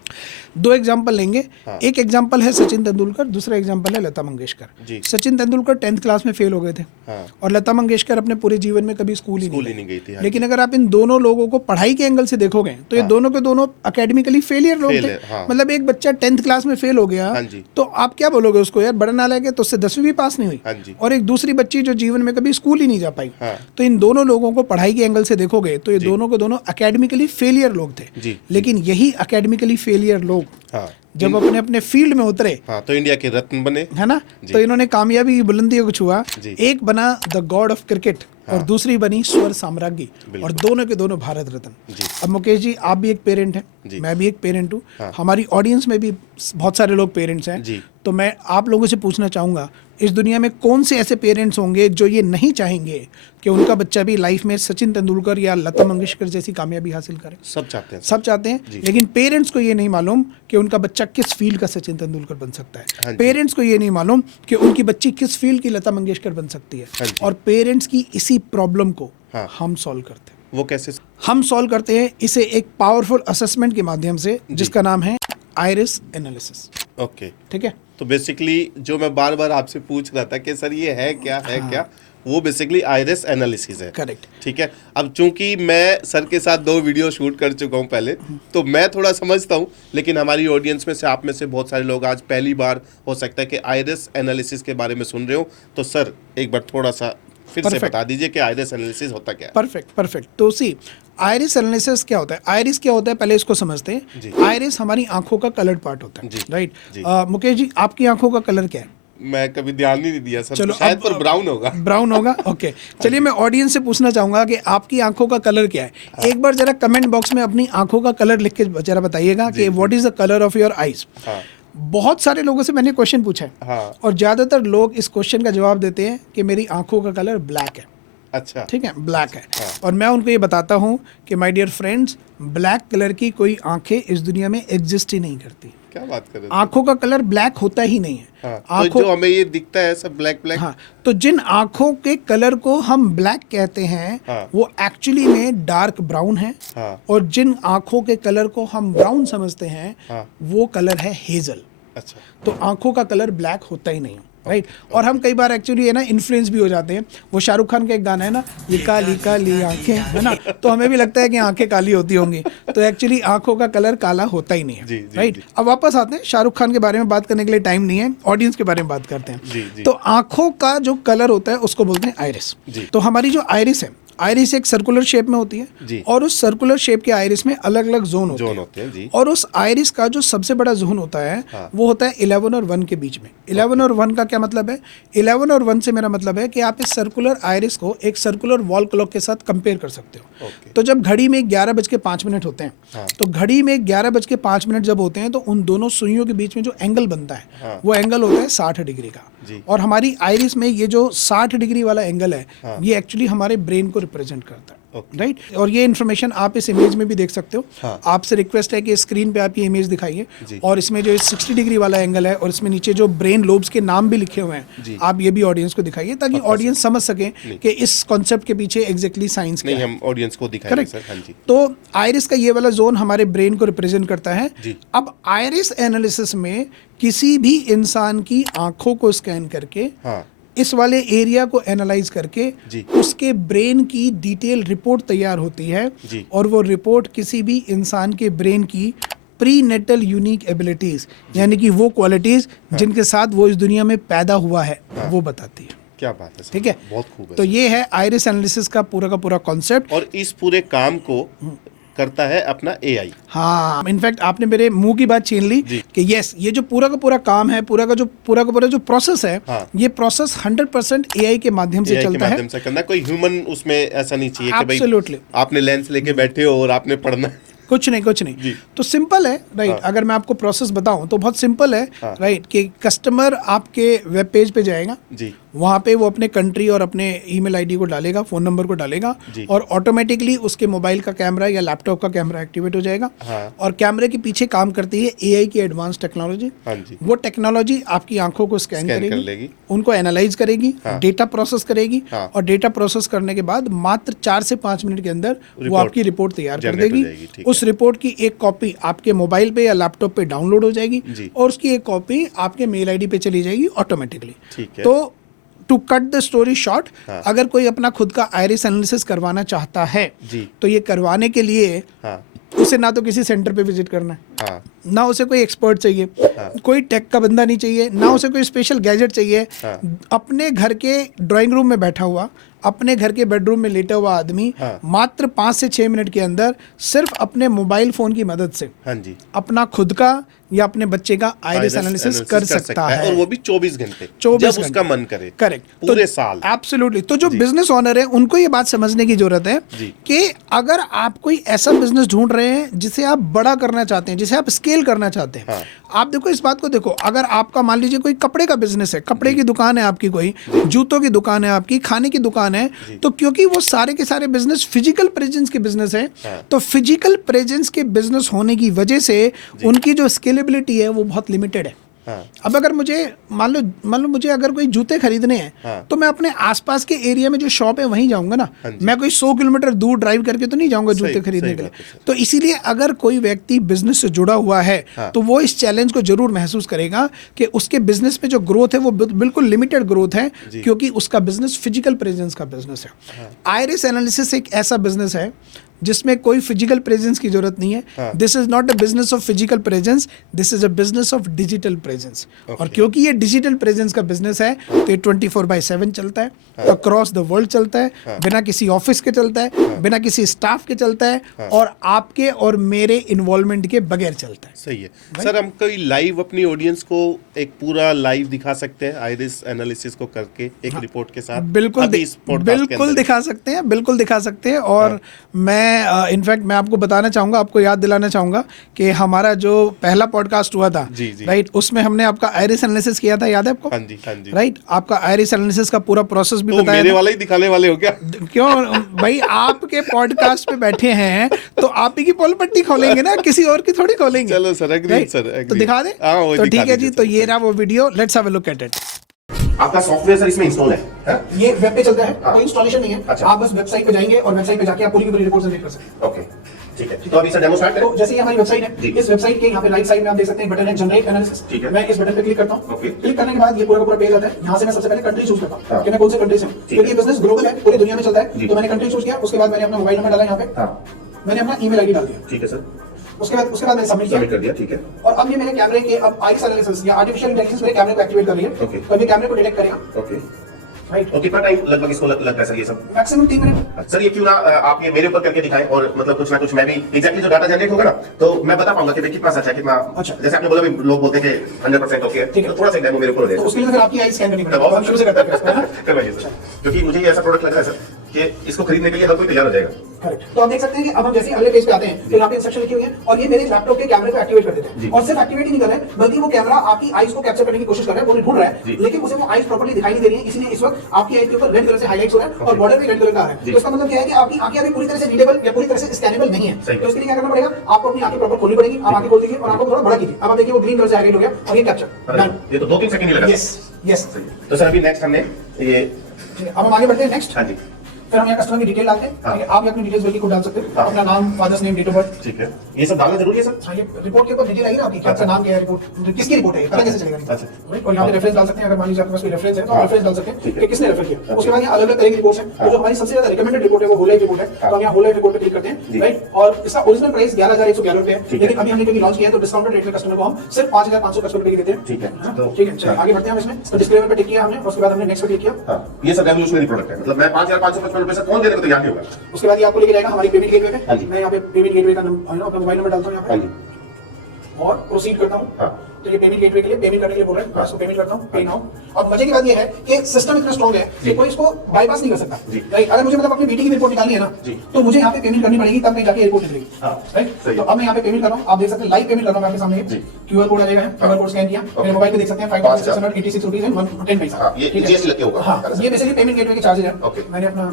दो एग्जाम्पल लेंगे। हाँ। एक एग्जाम्पल है सचिन तेंदुलकर, दूसरा एग्जाम्पल है लता मंगेशकर। जी। सचिन तेंदुलकर 10th क्लास में फेल हो गए थे, हाँ। और लता मंगेशकर अपने पूरे जीवन में कभी स्कूल ही नहीं नहीं गई थी, हाँ लेकिन अगर आप इन दोनों लोगों को पढ़ाई के एंगल से देखोगे तो ये हाँ। दोनों के दोनों अकेडमिकली फेलियर लोग Fail थे। है, हाँ। मतलब एक बच्चा 10th क्लास में फेल हो गया, हाँ जी। तो आप क्या बोलोगे उसको, यार बड़ा नालायक है, तो उससे 10वीं भी पास नहीं हुई। हाँ जी। और एक दूसरी बच्ची जो जीवन में कभी स्कूल ही नहीं जा पाई। हाँ। तो इन दोनों लोगों को पढ़ाई के एंगल से देखोगे तो ये जी। दोनों के दोनों अकेडमिकली फेलियर लोग थे। जी, लेकिन यही अकेडमिकली फेलियर लोग हाँ। जब अपने अपने फील्ड में उतरे, हाँ, तो इंडिया के रत्न बने। है ना, जी। तो इन्होंने कामयाबी की बुलंदियों को छुआ। जी। एक बना द गॉड ऑफ क्रिकेट और दूसरी बनी स्वर साम्राज्ञी, बिल्कुल। और दोनों के दोनों भारत रत्न। जी। अब मुकेश जी, आप भी एक पेरेंट हैं, जी। मैं भी एक पेरेंट हूँ, हाँ। हमारी ऑडियंस में भी बहुत सारे लोग पेरेंट्स हैं। जी। तो मैं आप लोगों से पूछना चाहूँगा, इस दुनिया में कौन से ऐसे पेरेंट्स होंगे जो ये नहीं चाहेंगे कि उनका बच्चा भी लाइफ में सचिन तेंदुलकर या लता मंगेशकर जैसी कामयाबी हासिल करे? सब चाहते हैं। सब चाहते हैं, जी। लेकिन पेरेंट्स को ये नहीं मालूम कि उनका बच्चा किस फील्ड का सचिन तेंदुलकर बन सकता हाँ है। जी। पेरेंट्स को ये नहीं मालूम कि उनकी बच्ची किस फील्ड की लता मंगेशकर बन सकती है। हाँ जी। और पेरेंट्स की इसी प्रॉब्लम को हाँ। हम सॉल्व करते हैं। वो कैसे? हम सॉल्व करते हैं इसे एक पावरफुल असेसमेंट के माध्यम से, जिसका नाम है आइरिस एनालिसिस। ओके। ठीक है? तो बेसिकली जो मैं बार बार आपसे पूछ रहा था कि सर ये है क्या, है क्या, वो बेसिकली आइरिस एनालिसिस है। करेक्ट। ठीक है। अब चूंकि मैं सर के साथ 2 वीडियो शूट कर चुका हूँ पहले, तो मैं थोड़ा समझता हूँ, लेकिन हमारी ऑडियंस में से, आप में से बहुत सारे लोग आज पहली बार हो सकता है कि आइरिस एनालिसिस के बारे में सुन रहे हो। तो सर एक बार थोड़ा सा फिर से Perfect. बता दीजिए कि आइरिस एनालिसिस होता क्या है। परफेक्ट। तो सी, आइरिस एनालिसिस क्या होता है? आइरिस क्या होता है, पहले इसको समझते जी। हैं। आइरिस हमारी आंखों का कलर्ड पार्ट होता है, जी। राइट? जी। मुकेश जी, आपकी आंखों का कलर क्या है? मैं कभी ध्यान नहीं दिया सर, चलो, शायद अब- पर ब्राउन होगा। ब्राउन होगा, ओके। चलिए, मैं ऑडियंस से पूछना चाहूंगा कि आपकी आंखों का कलर क्या है। एक बार जरा कमेंट बॉक्स में अपनी आंखों का कलर लिख के जरा बताइएगा कि what is the colour of your eyes. हाँ। बहुत सारे लोगों से मैंने क्वेश्चन पूछा है, हाँ। और ज्यादातर लोग इस क्वेश्चन का जवाब देते हैं कि मेरी आंखों का कलर ब्लैक है। अच्छा। ठीक है, ब्लैक है। हाँ। और मैं उनको ये बताता हूँ कि my dear friends, black colour की कोई आंखें इस दुनिया में एग्जिस्ट ही नहीं करती। क्या बात कर रहे हैं? आंखों का कलर ब्लैक होता ही नहीं है। हाँ, तो आंखों जो हमें ये दिखता है सब ब्लैक ब्लैक। हाँ, तो जिन आंखों के कलर को हम ब्लैक कहते हैं, हाँ। वो एक्चुअली में डार्क ब्राउन है। हाँ। और जिन आंखों के कलर को हम ब्राउन समझते हैं, हाँ। वो कलर है हेजल। अच्छा। तो आंखों का कलर ब्लैक होता ही नहीं है, राइट? और हम कई बार एक्चुअली है ना इन्फ्लुएंस भी हो जाते हैं। वो शाहरुख खान का एक गाना है ना, ये काली काली आंखें, है ना, तो हमें भी लगता है कि आंखें काली होती होंगी, तो एक्चुअली आंखों का कलर काला होता ही नहीं है, जी, जी, राइट? जी। अब वापस आते हैं, शाहरुख खान के बारे में बात करने के लिए टाइम नहीं है, ऑडियंस के बारे में बात करते हैं। जी, जी। तो आंखों का जो कलर होता है उसको बोलते हैं आइरिस। जी। तो हमारी जो आइरिस है, आयरिस एक सर्कुलर शेप में होती जी। है और उस सर्कुलर शेप के आयरिस में अलग अलग जोन होते हैं जी। और उस आयरिस का जो सबसे बड़ा जोन होता है हाँ। वो होता है 11 और 1 के बीच में। 11 और 1 का क्या मतलब है? 11 और 1 से मेरा मतलब है कि आप इस सर्कुलर आयरिस को एक सर्कुलर वॉल क्लॉक के साथ कंपेयर कर सकते हो। तो जब घड़ी में 11:05 होते हैं, हाँ। तो घड़ी में 11:05 जब होते हैं तो उन दोनों सुइयों के बीच में जो एंगल बनता है, हाँ। वो एंगल होता है 60 डिग्री का। जी। और हमारी आयरिस में ये जो 60 डिग्री वाला एंगल है, हाँ। ये एक्चुअली हमारे ब्रेन को रिप्रेजेंट करता है। ओके। राइट, और ये इन्फॉर्मेशन आप इस इमेज में भी देख सकते हो। हाँ। आपसे रिक्वेस्ट है कि स्क्रीन पे आप ये इमेज दिखाइए जी। और इसमें जो 60 डिग्री वाला एंगल है और इसमें नीचे जो ब्रेन लोब्स के नाम भी लिखे हुए जी। हैं, आप ये भी ऑडियंस को दिखाइए ताकि ऑडियंस समझ सके कि इस कॉन्सेप्ट के पीछे एग्जैक्टली साइंस क्या नहीं, है। हम ऑडियंस को दिखाएंगे करेक्ट। सर। हाँ जी। तो आयरिस का ये वाला जोन हमारे ब्रेन को रिप्रेजेंट करता है। जी। अब आयरिस एनालिसिस में किसी भी इंसान की आंखों को स्कैन करके हाँ इस वाले एरिया को एनालाइज करके जी। उसके ब्रेन की डिटेल रिपोर्ट तैयार होती है जी। और वो रिपोर्ट किसी भी इंसान के ब्रेन की प्री नेटल यूनिक एबिलिटीज, यानी कि वो क्वालिटीज जिनके साथ वो इस दुनिया में पैदा हुआ है, वो बताती है। क्या बात है सर। ठीक है, बहुत खूब है तो सर। ये है आयरिस एनालिसिस का पूरा कॉन्सेप्ट। और इस पूरे काम को करता है अपना AI। हाँ, इनफैक्ट आपने मेरे मुंह की बात छीन ली कि यस, ये जो पूरा का पूरा काम है, पूरा का पूरा जो प्रोसेस है, हाँ। ये प्रोसेस 100% AI के माध्यम से AI के चलता है। माध्यम से करना, कोई ह्यूमन उसमें ऐसा नहीं चाहिए कि भाई Absolutely। आपने लेंस लेके बैठे हो और आपने पढ़ना है। कुछ नहीं जी। तो सिंपल है, राइट। हाँ। अगर मैं आपको प्रोसेस बताऊं तो बहुत सिंपल है, हाँ। राइट, कि कस्टमर आपके वेब पेज पे जाएगा, जी। वहाँ पे वो अपने कंट्री और अपने ईमेल आईडी को डालेगा, फ़ोन नंबर को डालेगा जी। और ऑटोमेटिकली उसके मोबाइल का कैमरा या लैपटॉप का कैमरा एक्टिवेट हो जाएगा। हाँ। और कैमरे के पीछे काम करती है AI की एडवांस टेक्नोलॉजी। हाँ जी। वो टेक्नोलॉजी आपकी आंखों को स्कैन स्कैन कर करेगी, लेगी। उनको एनालाइज करेगी, हाँ। डेटा प्रोसेस करेगी, हाँ। और डेटा प्रोसेस करने के बाद मात्र 4 से 5 मिनट के अंदर वो रिपोर्ट आपकी रिपोर्ट तैयार कर जनरेट हो देगी। जाएगी, ठीक उस रिपोर्ट की एक कॉपी आपके मोबाइल पे या लैपटॉप पे डाउनलोड हो जाएगी जी। और उसकी एक कॉपी आपके मेल आईडी पे चली जाएगी ऑटोमेटिकली। ठीक है। तो to cut the story short, हाँ। अगर कोई अपना खुद का आयरिस एनालिसिस करवाना चाहता है, जी। तो ये करवाने के लिए हाँ उसे ना तो किसी सेंटर पे विजिट करना है, हाँ ना उसे कोई एक्सपर्ट चाहिए, हाँ। कोई टेक का बंदा नहीं चाहिए, ना उसे कोई स्पेशल गैजेट चाहिए। हाँ। अपने घर के ड्राइंग रूम में बैठा हुआ, अपने घर के बेडरूम में लेटा हुआ आदमी हाँ। मात्र 5 से 6 मिनट के अंदर सिर्फ अपने मोबाइल फोन की मदद से हाँ जी। अपना खुद का या अपने बच्चे का आयरिस एनालिसिस कर सकता है। और वो भी 24 घंटे, 24 जब उसका मन करे। करेक्ट, पूरे साल। एब्सोल्युटली। तो जो बिजनेस ओनर है उनको ये बात समझने की जरूरत है जी। कि अगर आप कोई ऐसा बिजनेस ढूंढ रहे हैं जिसे आप बड़ा करना चाहते हैं, जिसे आप स्केल करना चाहते हैं, हाँ। आप देखो इस बात को देखो, अगर आपका मान लीजिए कोई कपड़े का बिजनेस है, कपड़े की दुकान है आपकी, कोई जूतों की दुकान है आपकी, खाने की दुकान है, तो क्योंकि वो सारे के सारे बिजनेस फिजिकल प्रेजेंस के बिजनेस है, हाँ। तो फिजिकल प्रेजेंस के बिजनेस होने की वजह से उनकी जो स्केलेबिलिटी है वो बहुत लिमिटेड है। हाँ। अब अगर मुझे मान लो मुझे अगर कोई जूते खरीदने हैं, हाँ। तो मैं अपने आसपास के एरिया में जो शॉप है वहीं जाऊंगा ना। हाँ जी। मैं कोई 100 किलोमीटर दूर ड्राइव करके तो नहीं जाऊंगा जूते सही खरीदने के लिए। बात है, सर। तो इसीलिए अगर कोई व्यक्ति बिजनेस से जुड़ा हुआ है, हाँ। तो वो इस चैलेंज को जरूर महसूस करेगा कि उसके बिजनेस में जो ग्रोथ है वो बिल्कुल लिमिटेड ग्रोथ है, क्योंकि उसका बिजनेस फिजिकल प्रेजेंस का बिजनेस है। आयरिस एनालिसिस एक ऐसा बिजनेस है जिसमें कोई फिजिकल प्रेजेंस की जरूरत नहीं है। This is not a business of physical presence, this is a business of digital presence. और क्योंकि ये डिजिटल प्रेजेंस का बिजनेस है, तो ये 24/7 चलता है, अक्रॉस द वर्ल्ड चलता है, बिना किसी ऑफिस के चलता है, बिना किसी स्टाफ के चलता है, और आपके और मेरे इन्वॉल्वमेंट के बगैर चलता है। सही है सर। हम कोई लाइव अपनी ऑडियंस को एक पूरा लाइव दिखा सकते हैं आयरिस एनालिसिस को करके एक रिपोर्ट के साथ? बिल्कुल अभी इस podcast के बिल्कुल अंदर। दिखा सकते हैं, बिल्कुल दिखा सकते हैं। और मैं इनफैक्ट मैं आपको बताना चाहूँगा, आपको याद दिलाना चाहूँगा कि हमारा जो पहला पॉडकास्ट हुआ था, जी, जी। राइट, उसमें हमने आपका आयरिस एनालिसिस किया था, याद है आपको? हाँ जी, हाँ जी। राइट, आपका आयरिस एनालिसिस का पूरा प्रोसेस भी तो बताया मेरे था। वाला ही दिखाने वाले हो क्या? क्यों भाई, आपके पॉडकास्ट पे बैठे हैं तो आप ही की पोल पट्टी खोलेंगे ना, किसी और की थोड़ी खोलेंगे। चलो सर, एग्री Right? सर, तो एग्री। दिखा दे। हाँ, वो तो दिखा ठीक है जी, दीजिए तो सर। ये रहा वो video, let's have a look at it. आपका सॉफ्टवेयर सर इसमें इंस्टॉल है? ये वेब पे चलता है, कोई इंस्टॉलेशन नहीं है। अच्छा। आप बस वेबसाइट पे जाएंगे और वेबसाइट पे जाके आप पूरी की पूरी रिपोर्ट जनरेट कर सकते हैं। ओके, ठीक है। तो अभी सर डेमो स्टार्ट करें। तो जैसे ये हमारी वेबसाइट है, जी। इस वेबसाइट के यहाँ पे राइट साइड में आप देख सकते हैं बटन है जनरेट एनालिसिस। ठीक है। मैं इस बटन पे क्लिक करता हूँ। ओके। क्लिक करने के बाद ये पूरा का पूरा पेज आता है। यहाँ से मैं सबसे पहले कंट्री चूज करता हूँ हाँ। कि मैं कौन से कंट्री से हूँ, क्योंकि ये बिजनेस ग्लोबल है, पूरी दुनिया में चलता है। जी। तो मैंने कंट्री चूज किया, उसके बाद मैंने अपना मोबाइल नंबर डाला यहाँ पे, हाँ, मैंने अपना ईमेल आईडी डाल दिया, ठीक है सर। उसके बाद मैंने सबमिट सबमिट किया। कर दिया, ठीक है। और अब ये मेरे कैमरे के अब आइस एनालिसिस या आर्टिफिशियल इंटेलिजेंस मेरे कैमरे को एक्टिवेट कर रही है। ओके। तो अभी कैमरे को डिटेक्ट करेगा। Okay, right. और कितना टाइम लगभग इसको लगता है सर ये सब? Maximum 3 minute. सर ये क्यों ना आप ये मेरे ऊपर करके दिखाएं और मतलब कुछ ना कुछ मैं भी एग्जैक्टली जो डाटा जनरेट होगा ना तो मैं बता पाऊंगा कि भाई कितना सच है कितना। अच्छा। जैसे आपने बोला भी लोग बोलते हैं कि 100% ओके है, ठीक है। तो थोड़ा सा डेमो मेरे ऊपर हो तो जाए उसके लिए फिर आपकी आई स्कैन करनी पड़ेगी। हम शुरू से करते हैं है ना? करवाइए सर, क्योंकि मुझे ये ऐसा प्रोडक्ट लग रहा है सर कि इसको खरीदने के लिए हर कोई तैयार हो जाएगा। करेक्ट। तो आप देख सकते हैं कि अब हम जैसे अगले पेज पे आते हैं तो यहाँ पे इंस्ट्रक्शन लिखी हुई है और ये मेरे लैपटॉप के कैमरे को एक्टिवेट कर देते हैं और सिर्फ एक्टिवेट ही नहीं कर रहे हैं बल्कि वो कैमरा आपकी आईज को कैप्चर करने की कोशिश कर रहा है, वो ढूंढ रहा है लेकिन उसे वो आईज प्रॉपर्ली दिखाई नहीं दे रही है, इसलिए इस वक्त आपकी आईज के ऊपर रेड कलर से हाईलाइट्स हो रहा है और बॉर्डर भी रेड कलर का आ रहा है। तो इसका मतलब क्या है कि आपकी आंखें अभी पूरी तरह से रीडेबल या पूरी तरह से स्कैनेबल नहीं है। तो इसके लिए क्या करना पड़ेगा, आपको अपनी आंखें प्रॉपर खोलनी पड़ेगी। आप आंखें खोल दीजिए और आंखों को थोड़ा बड़ा कीजिए। अब आप देखिए वो ग्रीन कलर से हाईलाइट हो गया और ये कैप्चर। ये तो 2-3 सेकंड ही लगा। Yes yes. तो सर अभी नेक्स्ट हमने ये अब हम आगे बढ़ते हैं नेक्स्ट। हाँ जी फिर हम यहाँ कस्टमर की डिटेल डालते हैं। हाँ। ठीक है, आप ये अपनी डिटेल्स बिल्कुल खुद डाल सकते हैं, अपना नाम, father's name, date of birth. ठीक है, ये सब डालना जरूरी है सर? हाँ, ये रिपोर्ट के ऊपर डिटेल आएगी ना आपकी, आपका नाम क्या है, रिपोर्ट किसकी रिपोर्ट है, ये पता कैसे चलेगा? अच्छा। और यहाँ पे रेफरेंस डाल सकते हैं, अगर मान लीजिए आपके पास कोई रेफरेंस है तो रेफरेंस डाल सकते हैं ठीक है। कि किसने रेफर किया। उसके बाद यहाँ अलग अलग तरह की रिपोर्ट्स हैं, तो जो हमारी सबसे ज्यादा रिकमेंडेड रिपोर्ट है वो होल लाइफ रिपोर्ट है, तो हम यहाँ होल लाइफ रिपोर्ट पे क्लिक करते हैं, राइट। और इसका ओरिजिनल प्राइस 11,111 रुपए है, लेकिन अभी हमने क्योंकि लॉन्च किया है तो डिस्काउंटेड रेट में कस्टमर को हम सिर्फ 5,550 रुपए की देते हैं। ठीक है। ठीक है, चलिए आगे बढ़ते हैं हम इसमें। तो डिस्क्लेमर पे टिक किया हमने, उसके बाद हमने नेक्स्ट पे क्लिक किया। हाँ, ये सब रेवोल्यूशनरी प्रोडक्ट है, मतलब मैं 5,555 रुपए से कौन देने को तैयार नहीं होगा। उसके बाद ये आपको लेके जाएगा हमारी पेमेंट गेटवे हाँ पे। जी। मैं यहाँ पे पेमेंट गेटवे का अपना मोबाइल नंबर डालता हूँ यहाँ हाँ पे जी और प्रोसीड करता हूँ। हाँ। तो ये पेमेंट गेटवे के लिए पेमेंट करने के लिए बोल रहे हैं, इसको पेमेंट करता हूँ, पे नाउ। अब मजे की बात ये है कि सिस्टम इतना स्ट्रांग है कि कोई इसको बाईपास नहीं कर सकता, राइट। अगर मुझे मतलब अपनी बेटी की रिपोर्ट निकालनी है ना तो मुझे यहाँ पे पेमेंट करनी पड़ेगी, तब मैं जाके एयरपोर्ट निकलेगी, राइट। तो अब मैं यहाँ पे पेमेंट कर रहा हूँ, आप देख सकते हैं लाइव पेमेंट कर रहा हूँ आपके सामने। क्यूआर कोड आ जाएगा, क्यूआर कोड स्कैन किया, मेरे मोबाइल पे देख सकते हैं 5,686 रुपीज एंड 10 पैसा। ये जीएसटी लगे होगा। हाँ, ये बेसिकली पेमेंट गेटवे के चार्जेस हैं। मैंने अपना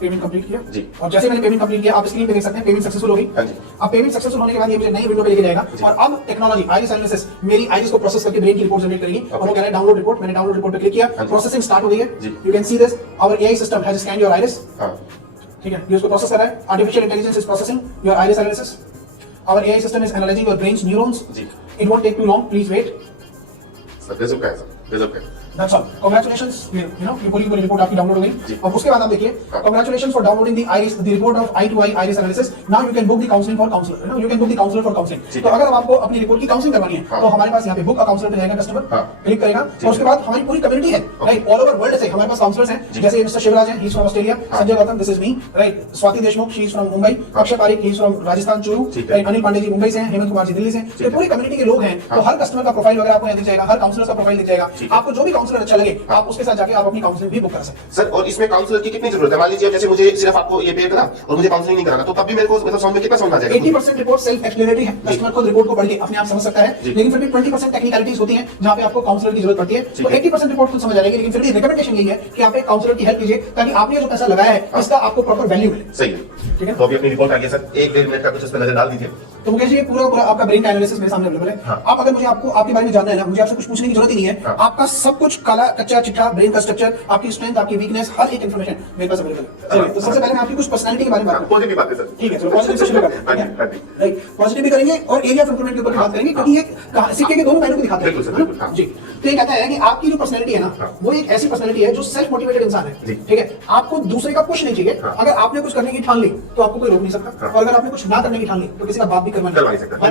पेमेंट कंप्लीट किया और जैसे मैंने पेमेंट कंप्लीट किया आप स्क्रीन पे देख सकते हैं पेमेंट सक्सेसफुल हो गई। अब पेमेंट सक्सेसफुल होने के बाद ये मुझे नई विंडो पे लेके जाएगा और अब टेक्नोलॉजी आईरिस एनालिसिस मेरी आईरिस को प्रोसेस करके ब्रेन की रिपोर्ट जनरेट करेगी और वो कह रहा है डाउनलोड रिपोर्ट। मैंने डाउनलोड रिपोर्ट पे क्लिक किया, प्रोसेसिंग स्टार्ट हो गई है। You can see this, our AI system has scanned your iris. ठीक है, ये उसको प्रोसेस कर रहा है। Artificial intelligence is processing your iris analysis. Our AI system is analysing your brain's neurons. It won't take too long, please wait. Sir गजब का है सर, गजब का है। That's all. Congratulations, you know, ये पूरी रिपोर्ट आपकी डाउनलोड हो गई। अब उसके बाद आप देखिए, congratulations for downloading the iris, the report of eye to eye iris analysis. Now you can book the counseling for counselor. You know, you can book the counselor for counseling. तो अगर आपको अपनी रिपोर्ट की काउंसलिंग करवानी है तो हमारे पास यहाँ पे बुक अ काउंसलर पे जाएगा कस्टमर, क्लिक करेगा और उसके बाद हमारी पूरी कम्युनिटी है, राइट। ऑल ओवर वर्ल्ड से हमारे पास काउंसलर्स हैं, जैसे मिस्टर शिवराज हैं, he is from Australia, Sanjay Gautam, this is me, right. Swati Deshmukh, she is from Mumbai, Akshay Pareek, he is from Rajasthan Churu, right. Anil Pandey ji Mumbai से हैं, हेमंत कुमार जी दिल्ली से। तो पूरी कम्युनिटी के लोग हैं, तो हर कस्टमर का प्रोफाइल वगैरह आपको यहाँ दिख जाएगा, हर काउंसलर का प्रोफाइल दिख जाएगा। आपको जो भी काउंसलर अच्छा लगे आप उसके साथ जाके आप अपनी काउंसलिंग भी बुक कर सकते हैं। सर और इसमें काउंसलर की कितनी जरूरत है? मान लीजिए जैसे मुझे सिर्फ आपको ये पे करा और मुझे काउंसलिंग नहीं कराना, तो तब भी मेरे को मतलब समझ में कितना समझ आ जाएगा? 80% रिपोर्ट सेल्फ एक्सप्लेनेटरी है, कस्टमर खुद रिपोर्ट को पढ़ के अपने आप समझ सकता है, लेकिन फिर भी 20% टेक्निकलिटीज होती हैं जहां पे आपको काउंसलर की जरूरत पड़ती है। तो 80% रिपोर्ट खुद समझ आ जाएगी, लेकिन फिर भी रिकमेंडेशन यही है कि आप एक काउंसलर की हेल्प कीजिए ताकि आपने जो पैसा लगाया है इसका आपको प्रॉपर वैल्यू मिले। सही है, ठीक है। तो अभी अपनी रिपोर्ट आ गई सर, 1-1.5 मिनट का कुछ इस पे नजर डाल दीजिए। तो मुकेश जी ये पूरा पूरा आपका ब्रेन का एनालिसिस मेरे सामने अवेलेबल है। आप अगर मुझे आपको आपके बारे में जानना है ना, मुझे आपसे कुछ पूछने की जरूरत ही नहीं है। आपका सब कुछ काला कच्चा चिट्ठा, ब्रेन का स्ट्रक्चर, आपकी स्ट्रेंथ, आपकी वीकनेस, हर एक इन्फॉर्मेशन मेरे पास अवेलेबल है। चलिए, तो सबसे पहले मैं आपकी कुछ पर्सनालिटी के बारे में बात करूं। पॉजिटिव बात है सर। ठीक है, चलो पॉजिटिव से शुरू करते हैं। राइट, पॉजिटिव भी करेंगे और एरिया ऑफ इंप्रूवमेंट के ऊपर भी बात करेंगे, क्योंकि ये सिक्के के दोनों पहलू को दिखाते हैं। जी, तो ये कहता है कि आपकी जो पर्सनालिटी है ना, वो एक ऐसी पर्सनालिटी है जो सेल्फ मोटिवेटेड इंसान है। ठीक है, आपको दूसरे का पुश नहीं चाहिए। अगर आपने कुछ करने की ठान ली तो आपको कोई रोक नहीं सकता, और अगर आपने कुछ ना करने की ठान ली तो किसी का बाप भी करवा नहीं सकता।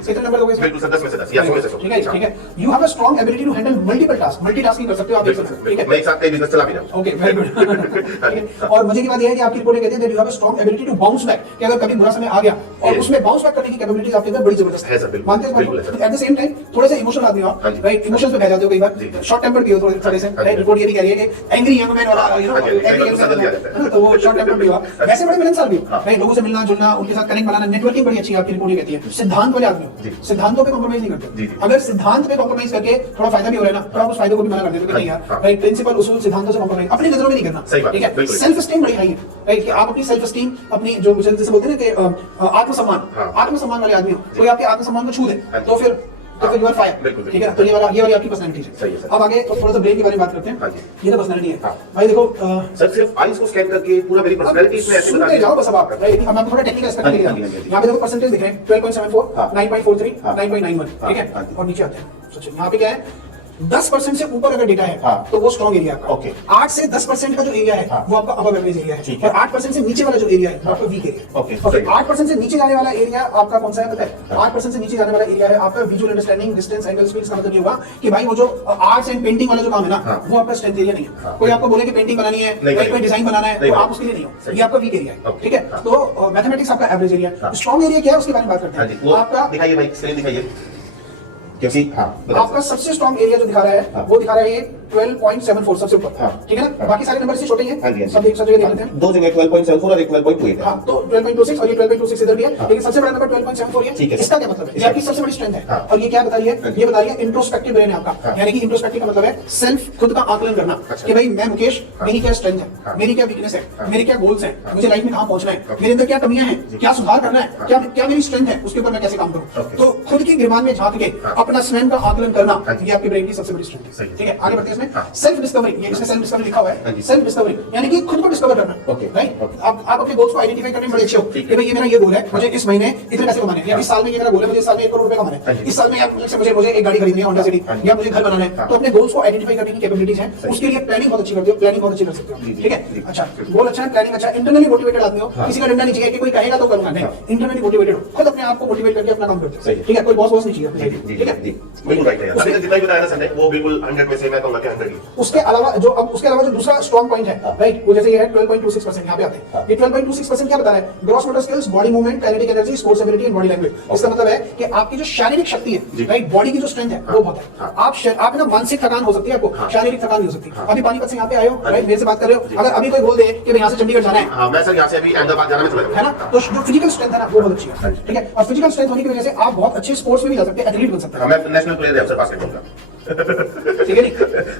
कितने नंबर दोगे? बिल्कुल सर, 10 में से 10 या 100 में से 100। ठीक है, ठीक है। You have a strong ability to handle multiple task, multitasking कर सकते हो आप, देख सकते हो। ठीक है, मैं एक साथ कई बिजनेस चला भी जाऊं। Okay, very good. और मजे की बात यह है कि आपकी रिपोर्ट कहती है that you have a strong ability to bounce back, कि अगर कभी बुरा समय आ गया और उसमें बाउंस बैक करने की कैपेबिलिटी आपके अंदर बड़ी जबरदस्त है सर, बिल्कुल। मानते हैं? एट द सेम टाइम थोड़े से इमोशनल आदमी हो आप, राइट। इमोशंस पे बह जाते हो कई बार, शॉर्ट टेम्पर्ड भी हो थोड़े से, राइट। रिपोर्ट ये भी कह रही है कि एंग्री यंग मैन वाला, you know, angry young man, तो वो शॉर्ट टेम्पर्ड भी हो। वैसे बड़े मिलनसार भी हो, राइट। लोगों से मिलना जुलना, उनके साथ कनेक्ट बनाना, नेटवर्किंग बड़ी अच्छी आपकी रिपोर्ट ये कहती है। सिद्धांत वाले आदमी हो, सिद्धांतों पे कॉम्प्रोमाइज नहीं करते। अगर सिद्धांत पे कॉम्प्रोमाइज करके थोड़ा फायदा भी हो रहा है ना, तो आप उस फायदे को भी मना कर देते हो कि नहीं यार, राइट। प्रिंसिपल, उसूल, सिद्धांतों से कॉम्प्रोमाइज अपनी नजरों में नहीं करना, ठीक है। सेल्फ एस्टीम बड़ी हाई है, राइट, कि आप अपनी सेल्फ एस्टीम, अपनी जो जैसे बोलते हैं ना कि आत्मसम्मान वाले आदमी हो, कोई आपके आत्मसम्मान को छू दे तो फिर यू आर फायर, ठीक है। तो ये वाली आपकी पर्सनालिटी है। अब आगे थोड़ा सा ब्रेन के बारे में बात करते हैं। ये तो पर्सनालिटी है भाई। देखो सर, सिर्फ आईज को स्कैन करके पूरा मेरी पर्सनालिटी इसमें ऐसे बता जाओ बस। अब आप राइट, अब मैं थोड़ा टेक्निकल एस्पेक्ट लेके जाऊं। यहां पे देखो परसेंटेज दिख रहे हैं 12.74, 9.43, 9.91, ठीक है। और नीचे आते हैं, सोचिए यहां पे क्या है, 10% से ऊपर अगर डेटा है हाँ। तो वो स्ट्रॉन्ग एरिया आपका। ओके। 8 से 10% का जो एरिया है हाँ। वो आपका अबव एवरेज एरिया है, ठीक है। और 8% से नीचे वाला जो एरिया है वो आपका वीक एरिया। ओके, और सही। 8% से नीचे जाने वाला एरिया आपका कौन सा है पता है? 8% से नीचे जाने वाला एरिया है आपका visual understanding, distance, angle, speed. का मतलब ये होगा कि भाई वो जो आर्ट्स एंड पेंटिंग वाला जो काम है ना, हाँ। वो आपका स्ट्रेंथ एरिया नहीं है। कोई आपको बोले कि पेंटिंग बनानी है, कोई डिजाइन बनाना है, नहीं तो भाई। आप उसके लिए नहीं हो, सही। ये आपका वीक एरिया है। ओके। ठीक है, हाँ। तो मैथमेटिक्स आपका एवरेज एरिया। हाँ। स्ट्रॉन्ग एरिया क्या है उसके बारे में बात करते हाँ जी, हैं। वो आपका दिखाइए भाई, स्क्रीन दिखाइए, क्योंकि हाँ बताइए। आपका सबसे स्ट्रॉन्ग एरिया जो दिखा रहा है हाँ। वो दिखा रहा है ये 12.74 सबसे ऊपर। हाँ। ठीक है ना, हाँ। बाकी सारे नंबर से छोटे ही हाँ जी, हैं, हाँ जी। सब जगह देख लेते हैं। दो जगह 12.74 और एक 12.28 है। हाँ, तो 12.26 और ये 12.26 इधर भी है, हाँ। लेकिन सबसे बड़ा नंबर 12.74 है। ठीक है। इसका क्या मतलब है? ये आपकी सबसे बड़ी स्ट्रेंथ है। हाँ। और ये क्या बता रही है? हाँ। ये बता रही है इंट्रोस्पेक्टिव ब्रेन है आपका। हाँ। यानी कि इंट्रोस्पेक्टिव का मतलब है सेल्फ, खुद का आकलन करना अच्छा। कि भाई मैं मुकेश, हाँ। मेरी क्या स्ट्रेंथ है, हाँ। मेरी क्या वीकनेस है, हाँ। मेरे क्या गोल्स हैं, हाँ। मुझे लाइफ में कहाँ पहुंचना है, हाँ। मेरे अंदर क्या कमियां हैं, क्या सुधार करना है, हाँ। क्या मेरी स्ट्रेंथ है, उसके ऊपर मैं कैसे काम करूं। ओके। तो खुद की गिरबान में झांक के हाँ। अपना स्वयं का आकलन करना, हाँ जी। ये आपके ब्रेन की सबसे बड़ी स्ट्रेंथ सही है। है। ठीक है, आगे बढ़ते हैं इसमें। हाँ। सेल्फ डिस्कवरी, ये इसमें सेल्फ डिस्कवरी लिखा हुआ हाँ है। जी। सेल्फ डिस्कवरी यानी कि खुद को डिस्कवर करना। ओके। Right, okay. आप अपने गोल्स को आइडेंटिफाई करने में बड़े अच्छे हो ठीक है। कि भाई ये मेरा ये गोल है, मुझे इस महीने इतने पैसे कमाने हैं, या इस साल में ये मेरा गोल है, मुझे इस साल में 1 करोड़ रुपए कमाने हाँ हैं, जी। इस साल में यार मुझे एक गाड़ी खरीदनी है होंडा सिटी, हाँ जी। या मुझे घर बनाना है। हाँ। तो अपने गोल्स को आइडेंटिफाई करने की कैपेबिलिटीज है, सही। उसके लिए प्लानिंग बहुत अच्छी करते हो, प्लानिंग बहुत अच्छी कर सकते जी, हो। जी, ठीक जी। है, अच्छा, गोल अच्छा है, प्लानिंग अच्छा है, इंटरनली मोटिवेटेड आदमी हो, हाँ। किसी का डंडा नहीं चाहिए कि कोई कहेगा तो करूंगा, नहीं, हाँ। इंटरनली मोटिवेटेड हो, खुद अपने आप को मोटिवेट करके अपना काम करते हो। सही है। ठीक है, कोई बॉस नहीं चाहिए अपने जी, लिए। जी, ठीक है, जी, बिल्कुल राइट है यार। अभी तक जितना भी बताया ना सर ने, वो बिल्कुल 100 में से मैं कहूंगा कि 100 ही। उसके अलावा जो दूसरा स्ट्रॉन्ग पॉइंट है, राइट, वो जैसे ये है 12.26%, यहाँ पे आते हैं। ये 12.26% क्या बता रहा है? Gross motor skills, body movement, kinetic energy, sports ability and body language. इसका मतलब है कि आपकी जो शारीरिक शक्ति जी। है, राइट, बॉडी की जो स्ट्रेंथ है वो बहुत है। हाँ। आप ना मानसिक थकान हो सकती है आपको, शारीरिक थकान नहीं हो सकती। हाँ। अभी पानीपत से यहाँ पे आए हो, हाँ राइट, जी। मेरे से बात कर रहे हो, अगर अभी कोई बोल दे कि भाई यहाँ से चंडीगढ़ जाना है, हाँ, मैं सर यहाँ से अभी अहमदाबाद जाना में चला है ना, तो जो फिजिकल स्ट्रेंथ है ना वो बहुत अच्छी हाँ है। जी। ठीक है, और फिजिकल स्ट्रेंथ होने की वजह से आप बहुत अच्छे स्पोर्ट्स में भी जा सकते हैं, एथलीट बन सकते हैं। हाँ, मैं नेशनल प्लेयर है सर बास्केटबॉल का। ठीक है नहीं?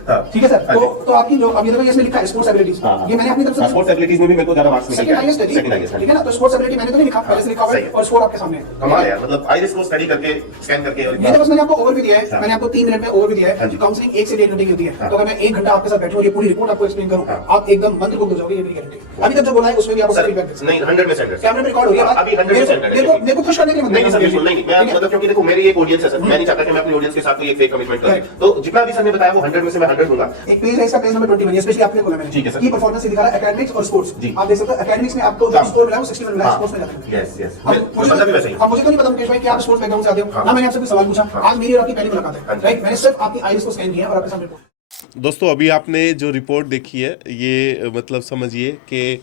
हाँ। ठीक है सर, हाँ जी। तो आपकी जो अभी देखो इसमें लिखा है स्पोर्ट्स एबिलिटीज, हाँ, हाँ। ये मैंने अपनी तरफ से स्पोर्ट्स एबिलिटीज में भी मेरे को ज्यादा मार्क्स मिले सेकंड हाईएस्ट है जी। सेकंड हाईएस्ट, हाँ जी। ठीक है ना, तो स्पोर्ट्स एबिलिटी मैंने तो नहीं लिखा, पहले से लिखा हुआ है, सही। और स्कोर आपके सामने है। कमाल है यार, मतलब आईरिस को स्टडी करके स्कैन करके और ये तो बस मैंने आपको ओवरव्यू दिया है, हाँ। मैंने आपको 3 मिनट में ओवरव्यू दिया हाँ है। जी। काउंसलिंग 1 से 1.5 घंटे की होती है, हाँ। तो अगर मैं 1 घंटा आपके साथ बैठूं और ये पूरी रिपोर्ट आपको एक्सप्लेन करूं, हाँ। आप एकदम मंत्रमुग्ध हो जाओगे, ये मेरी गारंटी। अभी तक जो बोला है उसमें भी आपको सर फीडबैक दे सकते नहीं 100% हैं। कैमरे में रिकॉर्ड हो रही है बात, अभी 100% मेरे को खुश करने के लिए मत नहीं नहीं सर बोलिए। बिल्कुल नहीं, मैं ठीक है? मतलब क्योंकि देखो मेरी एक ऑडियंस है सर, मैं नहीं चाहता कि मैं अपनी ऑडियंस के साथ कोई एक फेक कमिटमेंट करूं, Correct. तो जितना भी सर ने बताया वो 100 में से मैं 100 दूंगा। एक पेज है इसका, पेज नंबर 21, स्पेशली आपके खोला मैंने। ठीक है सर। की परफॉर्मेंस दिखा रहा है एकेडमिक्स और स्पोर्ट्स। जी। आप देख सकते हो एकेडमिक्स में आपको जो हाँ। स्कोर मिला है वो 61 मिला है, हाँ। स्पोर्ट्स में ज्यादा मिला है। यस यस, अब मतलब भी वैसे ही। मुझे तो नहीं पता मुकेश भाई कि आप स्पोर्ट्स बैकग्राउंड से आते हो हाँ। ना, मैंने आपसे कोई सवाल पूछा। हाँ। आज मेरी और आपकी पहली मुलाकात हाँ है, जी। राइट, मैंने सिर्फ आपकी आईरिस को स्कैन किया और आपके सामने दोस्तों अभी आपने जो रिपोर्ट देखी है ये मतलब समझिए कि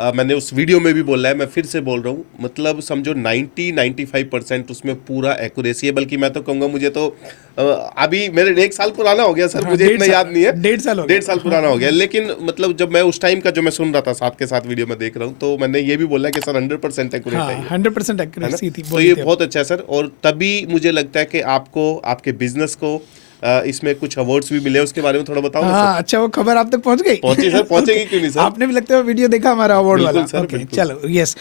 मैंने उस वीडियो में भी बोला है, मैं फिर से बोल रहा हूँ, मतलब समझो 90-95% उसमें पूरा एक्यूरेसी है, बल्कि मैं तो कहूँगा मुझे तो अभी मेरे 1 साल पुराना हो गया सर, मुझे इतना याद नहीं है, 1.5 साल हो गया। 1.5 साल पुराना हो गया, लेकिन मतलब जब मैं उस टाइम का जो मैं सुन रहा था साथ के साथ वीडियो में देख रहा हूँ, तो मैंने ये भी बोला कि सर 100% एक्यूरेट है ये। 100% है ना? एक्यूरेसी थी। तो ये बहुत अच्छा है सर, और तभी मुझे लगता है कि आपको आपके बिजनेस को इसमें कुछ अवार्ड्स भी मिले, उसके बारे में थोड़ा बताओ ना हाँ, सर। अच्छा वो खबर आप तक पहुंच गई? पहुंची सर, पहुंचेगी क्यों नहीं सर। आपने भी लगता है वीडियो देखा हमारा अवार्ड बिल्कुल वाला। सर, ओके, बिल्कुल। चलो यस।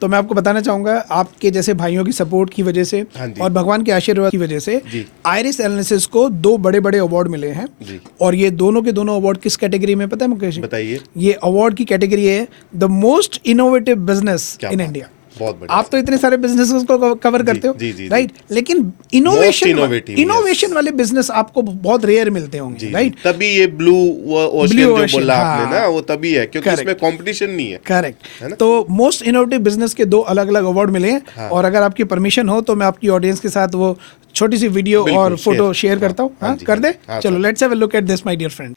तो मैं आपको बताना चाहूंगा, आपके जैसे भाइयों की सपोर्ट की वजह से हाँ जी। और भगवान के आशीर्वाद की वजह से जी। आइरिस एनालिसिस को 2 बड़े बड़े अवार्ड मिले हैं। जी। और ये दोनों के दोनों अवार्ड किस कैटेगरी में पता है मुकेश? बताइए। ये अवार्ड की कैटेगरी है द मोस्ट इनोवेटिव बिजनेस क्या इन बात इंडिया। बहुत बढ़िया आप तो इतने सारे बिजनेसेस को कवर करते हो, जी, जी, राइट, लेकिन Most innovative, इनोवेशन yes. वाले बिजनेस आपको बहुत रेयर मिलते होंगे, जी, राइट? तभी ये ब्लू ओशन Blue जो ocean, बोला हाँ। आपने ना, वो तभी है क्योंकि Correct. इसमें कंपटीशन नहीं है। है करेक्ट। ना? तो मोस्ट इनोवेटिव बिजनेस के 2 अलग अलग अवार्ड मिले हैं। हाँ। और अगर आपकी परमिशन हो तो मैं आपकी ऑडियंस के साथ वो छोटी सी वीडियो बिल्कुल, और फोटो share। शेयर करता हूँ। हाँ हाँ, जी, कर दे? हाँ, चलो sir. Let's have a look at this my dear friend.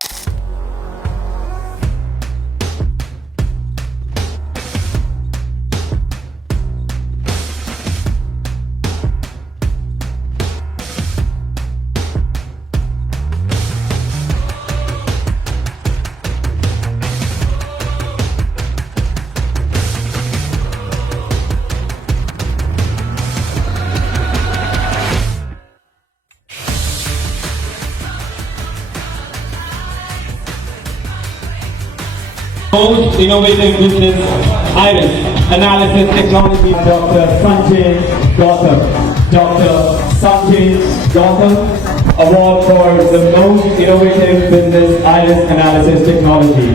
Most innovative business iris analysis technology. Dr. Sanjay Gautam. Dr. Sanjay Gautam Award for the most innovative business iris analysis technology.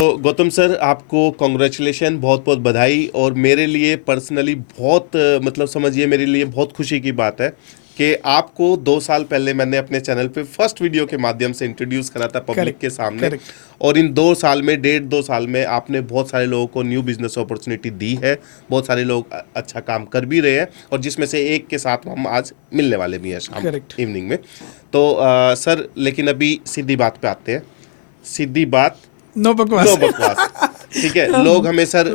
तो गौतम सर, आपको कॉन्ग्रेचुलेशन, बहुत बहुत बधाई। और मेरे लिए पर्सनली बहुत मतलब समझिए मेरे लिए बहुत खुशी की बात है कि आपको 2 साल पहले मैंने अपने चैनल पे फर्स्ट वीडियो के माध्यम से इंट्रोड्यूस करा था पब्लिक Correct, के सामने। correct. और इन 2 साल में 1.5-2 साल में आपने बहुत सारे लोगों को न्यू बिजनेस अपॉर्चुनिटी दी है। बहुत सारे लोग अच्छा काम कर भी रहे हैं और जिसमें से एक के साथ हम आज मिलने वाले भी हैं शाम Correct. इवनिंग में। तो सर, लेकिन अभी सीधी बात पे आते हैं। सीधी बात, नो बकवास। नो बकवास। ठीक है, लोग हमें सर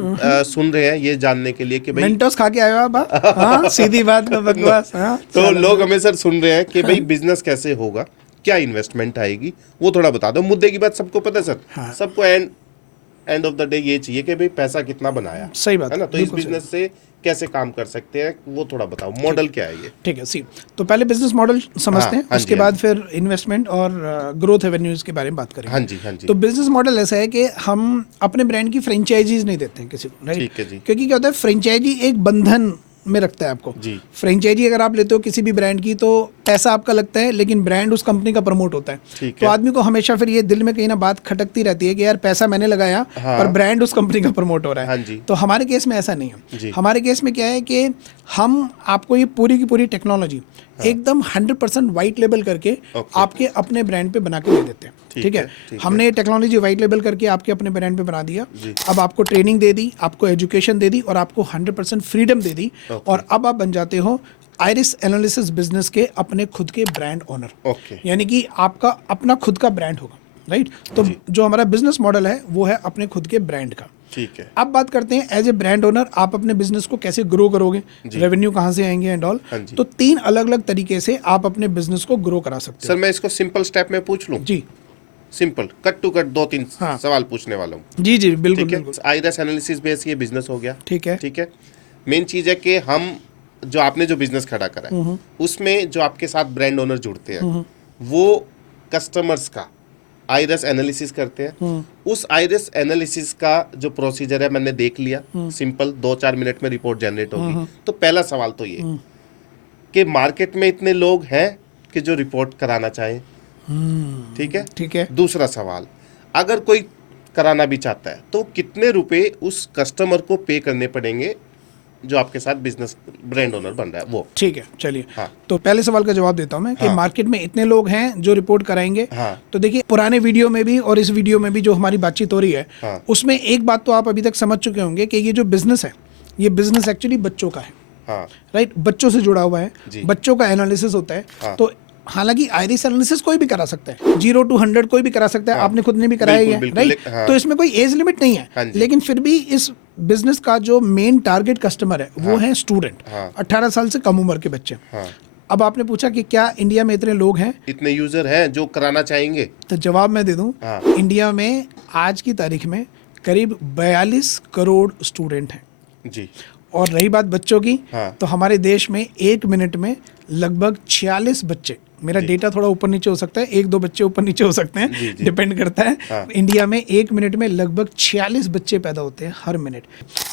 सुन रहे हैं ये जानने के लिए कि भाई मेंटोस खा के आए हो आप? हाँ, सीधी बात, नो बकवास। हाँ, तो लोग हमें सर सुन रहे हैं कि भाई बिजनेस कैसे होगा, क्या इन्वेस्टमेंट आएगी, वो थोड़ा बता दो। मुद्दे की बात सबको पता है सर। हाँ। सबको एंड ऑफ द डे ये चाहिए कि भाई पैसा कितना बनाया, सही बात है ना। है, तो इस बिल्कुल सही। बिजनेस से कैसे काम कर सकते हैं वो थोड़ा बताओ। मॉडल क्या है ये? ठीक है, सी तो पहले बिजनेस मॉडल समझते हैं, हाँ उसके जी, बाद हाँ फिर इन्वेस्टमेंट और ग्रोथ एवेन्यूज के बारे में बात करेंगे। हाँ जी, हाँ जी। तो बिजनेस मॉडल ऐसा है कि हम अपने ब्रांड की फ्रेंचाइजीज नहीं देते हैं किसी को, राइट? ठीक है जी। क्योंकि क्या होता है, फ्रेंचाइजी एक बंधन में रखता है आपको जी। फ्रेंचाइजी अगर आप लेते हो किसी भी ब्रांड की तो पैसा आपका लगता है, लेकिन ब्रांड उस कंपनी का प्रमोट होता है। ठीक तो है। आदमी को हमेशा फिर ये दिल में कहीं ना बात खटकती रहती है कि यार पैसा मैंने लगाया हाँ। पर ब्रांड उस कंपनी का प्रमोट हो रहा है। हाँ जी। तो हमारे केस में ऐसा नहीं जी। है। हमारे केस में क्या है कि हम आपको ये पूरी की पूरी टेक्नोलॉजी एकदम 100% वाइट लेबल करके ओके। आपके अपने ब्रांड पे बना के दे देते हैं। ठीक है, ठीक हमने ये टेक्नोलॉजी वाइट लेबल करके आपके अपने ब्रांड पे बना दिया। जी। अब आपको ट्रेनिंग दे दी, आपको एजुकेशन दे दी और आपको 100% फ्रीडम दे दी। ओके। और अब आप बन जाते हो आइरिस एनालिसिस बिजनेस के अपने खुद के ब्रांड ओनर। ओके। यानी कि आपका अपना खुद का ब्रांड होगा, राइट? तो जो हमारा बिजनेस मॉडल है वो है अपने खुद के ब्रांड का। ठीक है। अब बात करते हैं एज ए ब्रांड ओनर आप अपने बिजनेस को कैसे ग्रो करोगे, रेवेन्यू कहाँ से आएंगे एंड ऑल। हाँ जी। तो 3 अलग अलग तरीके से आप अपने बिजनेस को ग्रो करा सकते सर, मैं इसको सिंपल स्टेप में पूछ लूं? हो। जी सिंपल कट टू कट 2-3 हाँ। सवाल पूछने वाला हूँ। जी जी, बिल्कुल ठीक है। बिल्कुल। आइरिस एनालिसिस बेस ये बिजनेस हो गया। ठीक है। ठीक है। मेन चीज है कि हम जो आपने जो बिजनेस खड़ा करा है उसमें जो आपके साथ ब्रांड ओनर जुड़ते हैं वो कस्टमर्स का आइरिस एनालिसिस करते हैं। उस आइरिस एनालिसिस का जो प्रोसीजर है मैंने देख लिया, सिंपल 2-4 मिनट में रिपोर्ट जनरेट होगी। तो पहला सवाल तो ये कि मार्केट में इतने लोग हैं कि जो रिपोर्ट कराना चाहें। ठीक है। ठीक है। दूसरा सवाल, अगर कोई कराना भी चाहता है तो कितने रुपए उस कस्टमर को पे करने पड़ेंगे जो आपके साथ बिजनेस ब्रांड ओनर बन रहा है वो? ठीक है, चलिए। हाँ। तो पहले सवाल का जवाब देता हूं मैं कि हाँ। मार्केट में इतने लोग हैं जो रिपोर्ट कराएंगे। हाँ। तो देखिए, पुराने वीडियो में भी और इस वीडियो में भी जो हमारी बातचीत हो रही है हाँ। उसमें एक बात तो आप अभी तक समझ चुके होंगे कि ये जो बिजनेस है ये बिजनेस एक्चुअली बच्चों का है, हाँ। राइट? बच्चों से जुड़ा हुआ है, जी। बच्चों का एनालिसिस होता है। हाँ। तो हालांकि आइरिस एनालिसिस कोई भी करा सकता है, 0 to 100 कोई भी करा सकता है। हाँ। आपने खुद ने भी कराया ही बिल्कुल, है, बिल्कुल, राइट? हाँ। तो इसमें कोई एज लिमिट नहीं हाँ है। जी। लेकिन फिर भी इस बिजनेस का जो मेन टारगेट कस्टमर है वो है स्टूडेंट, हाँ। 18 साल से कम उम्र के बच्चे। हाँ। अब आपने पूछा कि क्या इंडिया में इतने लोग हैं, इतने यूजर हैं जो कराना चाहेंगे? तो जवाब मैं दे दूं। हाँ। इंडिया में आज की तारीख में करीब 42 करोड़ स्टूडेंट हैं। जी। और रही बात बच्चों की, हाँ। तो हमारे देश में 1 मिनट में लगभग 46 बच्चे, मेरा डेटा थोड़ा ऊपर नीचे हो सकता है, 1-2 बच्चे ऊपर नीचे हो सकते जी, हैं, जी। डिपेंड करता है। हाँ। इंडिया में 1 मिनट में लगभग 46 बच्चे पैदा होते हैं हर मिनट।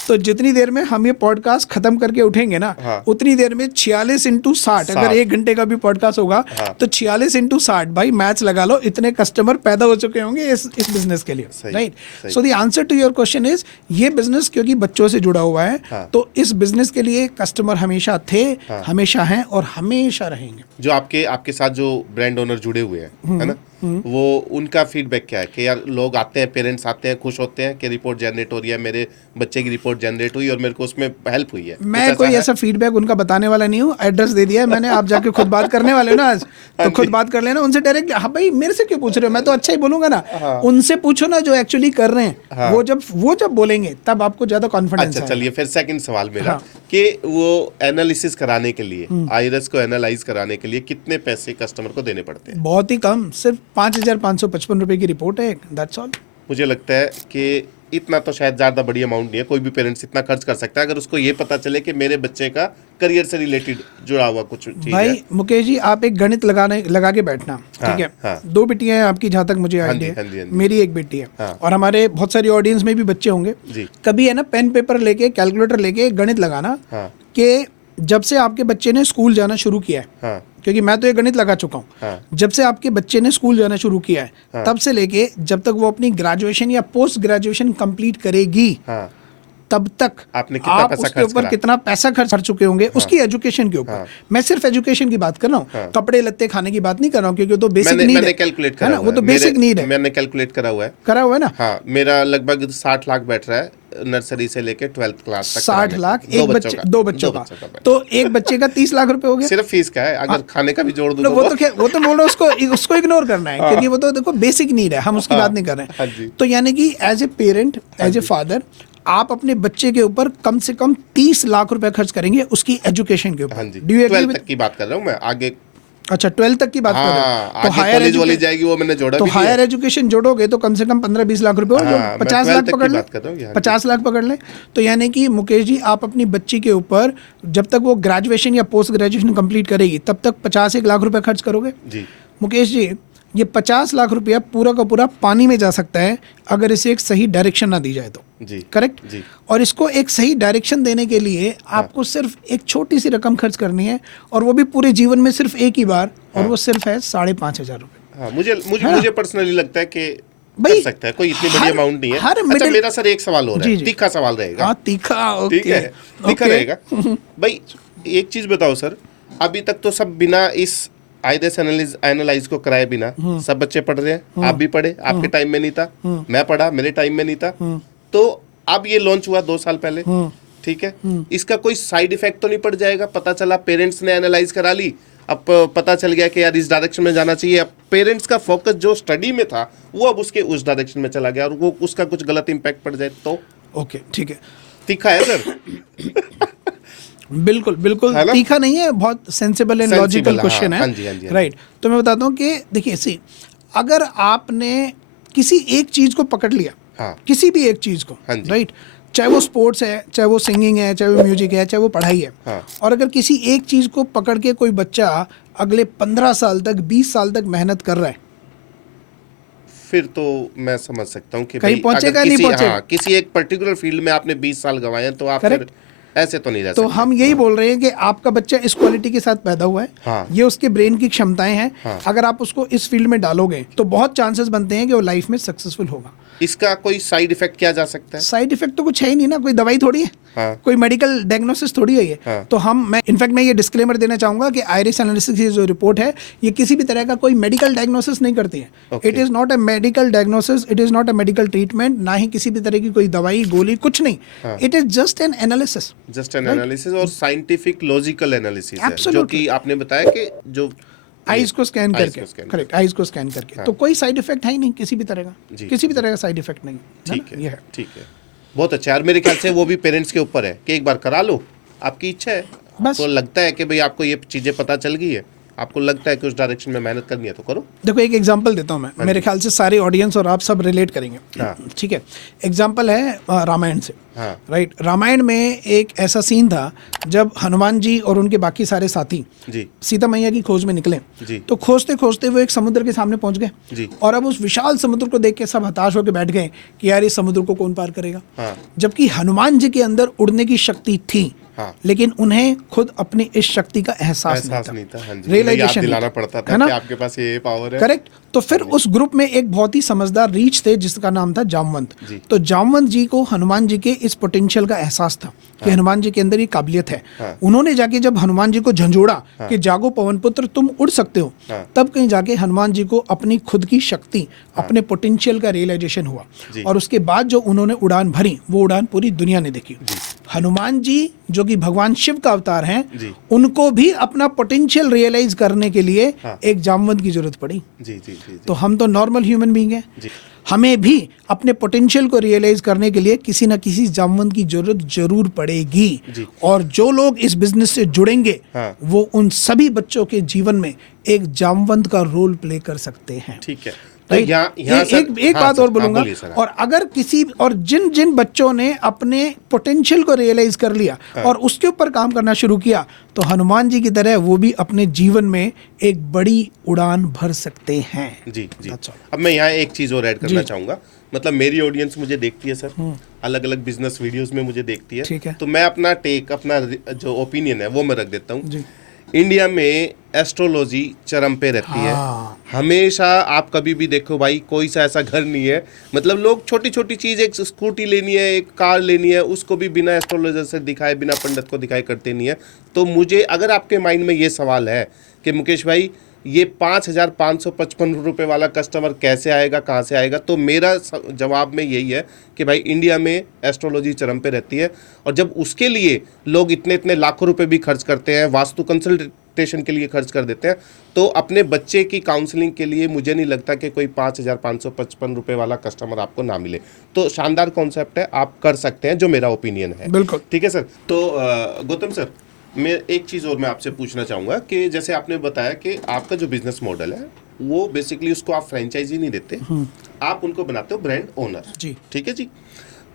तो जितनी देर में हम ये पॉडकास्ट खत्म करके उठेंगे ना, हाँ। उतनी देर में 46 × 60, अगर 1 घंटे का भी पॉडकास्ट होगा हाँ। तो 46 × 60, भाई मैच लगा लो, इतने कस्टमर पैदा हो चुके होंगे इस बिजनेस के लिए, सही, राइट? सही। So the answer to your question is, ये बिजनेस क्योंकि बच्चों से जुड़ा हुआ है, हाँ। तो इस बिजनेस के लिए कस्टमर हमेशा थे, हमेशा हैं और हमेशा रहेंगे। जो आपके साथ जो ब्रांड ओनर जुड़े हुए हैं, है ना, वो उनका फीडबैक क्या है कि यार लोग आते हैं, पेरेंट्स आते हैं, खुश होते हैं कि रिपोर्ट जनरेट हो रही है, मेरे बच्चे की रिपोर्ट जनरेट हुई और मेरे को उसमें हेल्प हुई है? मैं कोई ऐसा फीडबैक उनका बताने वाला नहीं हूँ, एड्रेस दे दिया है मैंने, आप जाके खुद बात करने वाले हो ना आज, तो खुद बात कर लेना उनसे डायरेक्ट। हाँ भाई, मेरे से क्यों पूछ रहे हो, मैं तो अच्छा ही बोलूंगा ना। उनसे पूछो ना जो एक्चुअली कर रहे हैं। वो जब बोलेंगे तब आपको ज्यादा कॉन्फिडेंस अच्छा, है। चलिए फिर सेकंड सवाल मेरा, हाँ। कि वो एनालिसिस कराने के लिए, आइरिस को एनालाइज कराने के लिए कितने पैसे कस्टमर को देने पड़ते हैं? बहुत ही कम, सिर्फ 5,555 रुपए की रिपोर्ट है, दैट्स ऑल। मुझे लगता है कि इतना तो शायद ज़्यादा बड़ी अमाउंट नहीं है, कोई भी पेरेंट्स इतना खर्च कर सकता है अगर उसको ये पता चले कि मेरे बच्चे का करियर से रिलेटेड जुड़ा हुआ कुछ चीज है। भाई मुकेश जी, आप एक गणित लगा के बैठना, हाँ, ठीक है? हाँ। 2 बेटियां हैं आपकी, जहाँ तक मुझे हाँ आइडिया जी, हाँ जी, है। हाँ जी। मेरी एक बेटी है, हाँ। और हमारे बहुत सारी ऑडियंस में भी बच्चे होंगे। जी। कभी है ना पेन पेपर लेके, कैलकुलेटर लेके गणित लगाना हाँ। कि जब से आपके बच्चे ने स्कूल जाना शुरू किया है, हाँ। क्योंकि मैं तो ये गणित लगा चुका हूँ। हाँ। जब से आपके बच्चे ने स्कूल जाना शुरू किया है तब से लेके जब तक वो अपनी ग्रेजुएशन या पोस्ट ग्रेजुएशन कंप्लीट करेगी हाँ, तब तक आपने कितना आप पैसा उसके खर्च ऊपर करा? कितना पैसा खर्च कर चुके होंगे उसकी एजुकेशन के ऊपर। मैं सिर्फ एजुकेशन की बात कर रहा हूँ, कपड़े लत्ते खाने की बात नहीं कर रहा हूँ, क्योंकि वो तो बेसिक नीड मैंने है, कैलकुलेट है करा ना, हुआ वो तो बेसिक नीड है, मैंने कैलकुलेट करा हुआ है। करा हुआ है ना। हाँ, मेरा लगभग 60 लाख बैठ रहा है नर्सरी से लेके 12th क्लास तक 60 लाख दो एक बच्चे, दो बच्चों का, बैठ। तो एक बच्चे का 30 लाख रुपए हो गया। सिर्फ फीस का है, अगर खाने का भी जोड़ दो नो, वो तो क्या, वो तो बोल रहा हूँ उसको इग्नोर करना है, क्योंकि वो तो देखो बेसिक नीड है, हम उसकी बात नहीं कर रहे हाँ हैं। जी। तो यानी कि as a parent, as a father, आप अपने बच्चे के ऊपर कम से कम 30 लाख रुपए खर्च करेंगे उसकी एजुकेशन के ऊपर। हाँ जी, Do you agree 12 with- तक की बात कर रहा हूँ मैं, आगे अच्छा 12 तक की बात कर रहे हाँ, हो, तो आगे हायर कॉलेज वाली एजुकेशन, जाएगी, वो मैंने जोड़ा तो भी नहीं है। हायर एजुकेशन जोड़ोगे तो कम से कम 15-20 लाख रुपए हो, जो हाँ, मैं 50 12 लाख तक की पकड़ ले, बात कर रहा हूँ यहाँ। 50 लाख पकड़ ले। तो यानी कि मुकेश जी, आप अपनी बच्ची के ऊपर जब तक वो ग्रेजुएशन या पोस्ट ग्रेजुएशन कंप्लीट करेगी तब तक 51 लाख रुपए खर्च करोगे। जी। मुकेश जी, ये 50 लाख रुपया पूरा का पूरा पानी में जा सकता है अगर इसे एक सही डायरेक्शन ना दी जाए तो। जी। करेक्ट जी। और इसको एक सही डायरेक्शन देने के लिए आपको सिर्फ एक छोटी सी रकम खर्च करनी है, और वो भी पूरे जीवन में सिर्फ एक ही बार, और वो सिर्फ है 5,500 रुपए। हाँ, मुझे पर्सनली लगता है कि भाई, कर सकता है, कोई इतनी बड़ी अमाउंट नहीं है। हर अच्छा, middle- मेरा सर एक सवाल हो रहा जी, है, जी। तीखा सवाल रहेगा। हाँ, तीखा, ओके, ठीक है, तीखा ओके। रहेगा। भाई एक चीज बताओ सर, अभी तक तो सब बिना इस आइडेस एनालाइज को कराए बिना सब बच्चे पढ़ रहे हैं। आप भी पढ़े, आपके टाइम में नहीं था, मैं पढ़ा, मेरे टाइम में नहीं था। तो अब ये लॉन्च हुआ 2 साल पहले, ठीक है, इसका कोई साइड इफेक्ट तो नहीं पड़ जाएगा? पता चला पेरेंट्स ने एनालाइज करा ली, अब पता चल गया कि यार इस डायरेक्शन में जाना चाहिए, अब पेरेंट्स का फोकस जो स्टडी में था वो अब उसके उस डायरेक्शन में चला गया, और वो उसका कुछ गलत इम्पैक्ट पड़ जाए तो? ओके, ठीक है, तीखा है सर। बिल्कुल बिल्कुल है ना? तीखा नहीं है, बहुत सेंसिबल एंड Sensible, लॉजिकल हाँ, क्वेश्चन हाँ है, जी, हाँ जी, हाँ जी। राइट। तो मैं बताता हूँ कि देखिए, सी, अगर आपने किसी एक चीज को पकड़ लिया, हाँ। किसी भी एक चीज को, हाँ जी। राइट, चाहे वो स्पोर्ट्स है, चाहे वो सिंगिंग है, चाहे वो म्यूजिक है, चाहे वो पढ़ाई है, हाँ। और अगर किसी एक चीज को पकड़ के कोई बच्चा अगले 15 साल तक, 20 साल तक मेहनत कर रहा है, फिर तो मैं समझ सकता हूँ कि कहीं भाई पहुंचेगा, अगर नहीं किसी, पहुंचेगा। हाँ, किसी एक पर्टिकुलर फील्ड में आपने 20 साल गंवाए हैं तो आप फिर Correct। ऐसे तो नहीं रह तो सकते। हम यही बोल रहे हैं कि आपका बच्चा इस क्वालिटी के साथ पैदा हुआ है, हाँ। ये उसके ब्रेन की क्षमताएं हैं, हाँ। अगर आप उसको इस फील्ड में डालोगे तो बहुत चांसेस बनते हैं कि वो लाइफ में सक्सेसफुल होगा। इसका कोई साइड इफेक्ट क्या जा सकता है? साइड इफेक्ट तो कुछ है ही नहीं ना, कोई दवाई थोड़ी है, हाँ। कोई मेडिकल डायग्नोसिस थोड़ी है ये। हाँ। तो मैं इनफैक्ट मैं ये डिस्क्लेमर देना चाहूंगा कि आइरिस एनालिसिस की जो रिपोर्ट है ये किसी भी तरह का कोई मेडिकल डायग्नोसिस नहीं करती है। Okay। It is not a medical diagnosis, it is not a medical treatment, ना ही किसी भी तरह की कोई दवाई गोली, कुछ नहीं। It is just an analysis. Just an analysis और साइंटिफिक लॉजिकल एनालिसिस है, जो Absolutely। कि आपने बताया कि जो आइज को स्कैन Eyes करके, को scan करेक्ट, आइज को स्कैन करके, तो कोई साइड इफेक्ट है ही नहीं किसी भी तरह का, जी। किसी भी तरह का साइड इफेक्ट नहीं, ठीक ना? है, ये है। ठीक है, बहुत अच्छा यार। मेरे ख्याल से वो भी पेरेंट्स के ऊपर है कि एक बार करा लो, आपकी इच्छा है, बस। आपको लगता है कि भाई आपको ये चीजें पता चल गई है, आपको लगता है कि उस डायरेक्शन में मेहनत करनी है तो करो। देखो एक एग्जांपल देता हूँ मैं, मेरे ख्याल से सारे ऑडियंस और आप सब रिलेट करेंगे, हाँ। ठीक है। एग्जांपल है रामायण से, हाँ। राइट। रामायण में एक ऐसा सीन था जब हनुमान जी और उनके बाकी सारे साथी जी। सीता मैया की खोज में निकले, जी। तो खोजते खोजते वो एक समुद्र के सामने पहुंच गए, जी। और अब उस विशाल समुद्र को देख के सब हताश होकर बैठ गए कि यार इस समुद्र को कौन पार करेगा। हाँ। जबकि हनुमान जी के अंदर उड़ने की शक्ति थी, हाँ। लेकिन उन्हें खुद अपनी इस शक्ति का एहसास नहीं था, हाँ जी, Realization याद नहीं दिलाना था, पड़ता है था ना? कि आपके पास ये पावर है। करेक्ट। तो फिर उस ग्रुप में एक बहुत ही समझदार रीच थे जिसका नाम था जामवंत। जी। तो जामवंत जी को हनुमान जी के इस पोटेंशियल का एहसास था कि हनुमान जी के अंदर ये काबिलियत है। हाँ। उन्होंने जाके जब हनुमान जी को झंझोड़ा कि जागो पवन पुत्र, तुम उड़ सकते हो, हाँ। तब कहीं जाके हनुमान जी को अपनी खुद की शक्ति, अपने पोटेंशियल का रियलाइजेशन हुआ, जी। और उसके बाद जो उन्होंने उड़ान भरी वो उड़ान पूरी दुनिया ने देखी। हनुमान जी जो कि भगवान शिव का अवतार हैं, जी। उनको भी अपना पोटेंशियल रियलाइज करने के लिए हाँ। एक जामवंत की जरूरत पड़ी। जी जी जी तो हम तो नॉर्मल ह्यूमन बीइंग हैं, जी। हमें भी अपने पोटेंशियल को रियलाइज करने के लिए किसी ना किसी जामवंत की जरूरत जरूर पड़ेगी। जी। और जो लोग इस बिजनेस से जुड़ेंगे, हाँ। वो उन सभी बच्चों के जीवन में एक जामवंत का रोल प्ले कर सकते हैं। ठीक है। तो राइट? यहाँ सर, एक हाँ बात सर, और हाँ, बोलूंगा, बोलिए सर, हाँ। और अगर किसी और जिन बच्चों ने अपने पोटेंशियल को रियलाइज कर लिया और उसके ऊपर काम करना शुरू किया, तो हनुमान जी की तरह वो भी अपने जीवन में एक बड़ी उड़ान भर सकते हैं। जी जी। That's all। अब मैं यहाँ एक चीज़ और ऐड करना जी। चाहूँगा, मतलब मेरी ऑडियंस मुझे देखती है सर, अलग अलग बिजनेस वीडियोस में मुझे देखती है, ठीक है। तो मैं अपना टेक, अपना जो ओपिनियन है वो मैं रख देता हूँ। जी। इंडिया में एस्ट्रोलॉजी चरम पे रहती है। हमेशा आप कभी भी देखो भाई, कोई सा ऐसा घर नहीं है, मतलब लोग छोटी छोटी चीज़, एक स्कूटी लेनी है, एक कार लेनी है, उसको भी बिना एस्ट्रोलॉजर से दिखाए, बिना पंडित को दिखाए करते नहीं है। तो मुझे, अगर आपके माइंड में ये सवाल है कि मुकेश भाई ये 5,555 रुपये वाला कस्टमर कैसे आएगा, कहाँ से आएगा, तो मेरा जवाब में यही है कि भाई इंडिया में एस्ट्रोलॉजी चरम पे रहती है। और जब उसके लिए लोग इतने इतने लाखों रुपए भी खर्च करते हैं, वास्तु कंसल्टेशन के लिए खर्च कर देते हैं, तो अपने बच्चे की काउंसलिंग के लिए मुझे नहीं लगता कि कोई 5,555 रुपये वाला कस्टमर आपको ना मिले। तो शानदार कॉन्सेप्ट है, आप कर सकते हैं, जो मेरा ओपिनियन है। बिल्कुल ठीक है सर। तो गौतम सर, मैं एक चीज़ और मैं आपसे पूछना चाहूँगा कि जैसे आपने बताया कि आपका जो बिजनेस मॉडल है वो बेसिकली उसको आप फ्रेंचाइजी नहीं देते, आप उनको बनाते हो ब्रांड ओनर। जी। ठीक है जी।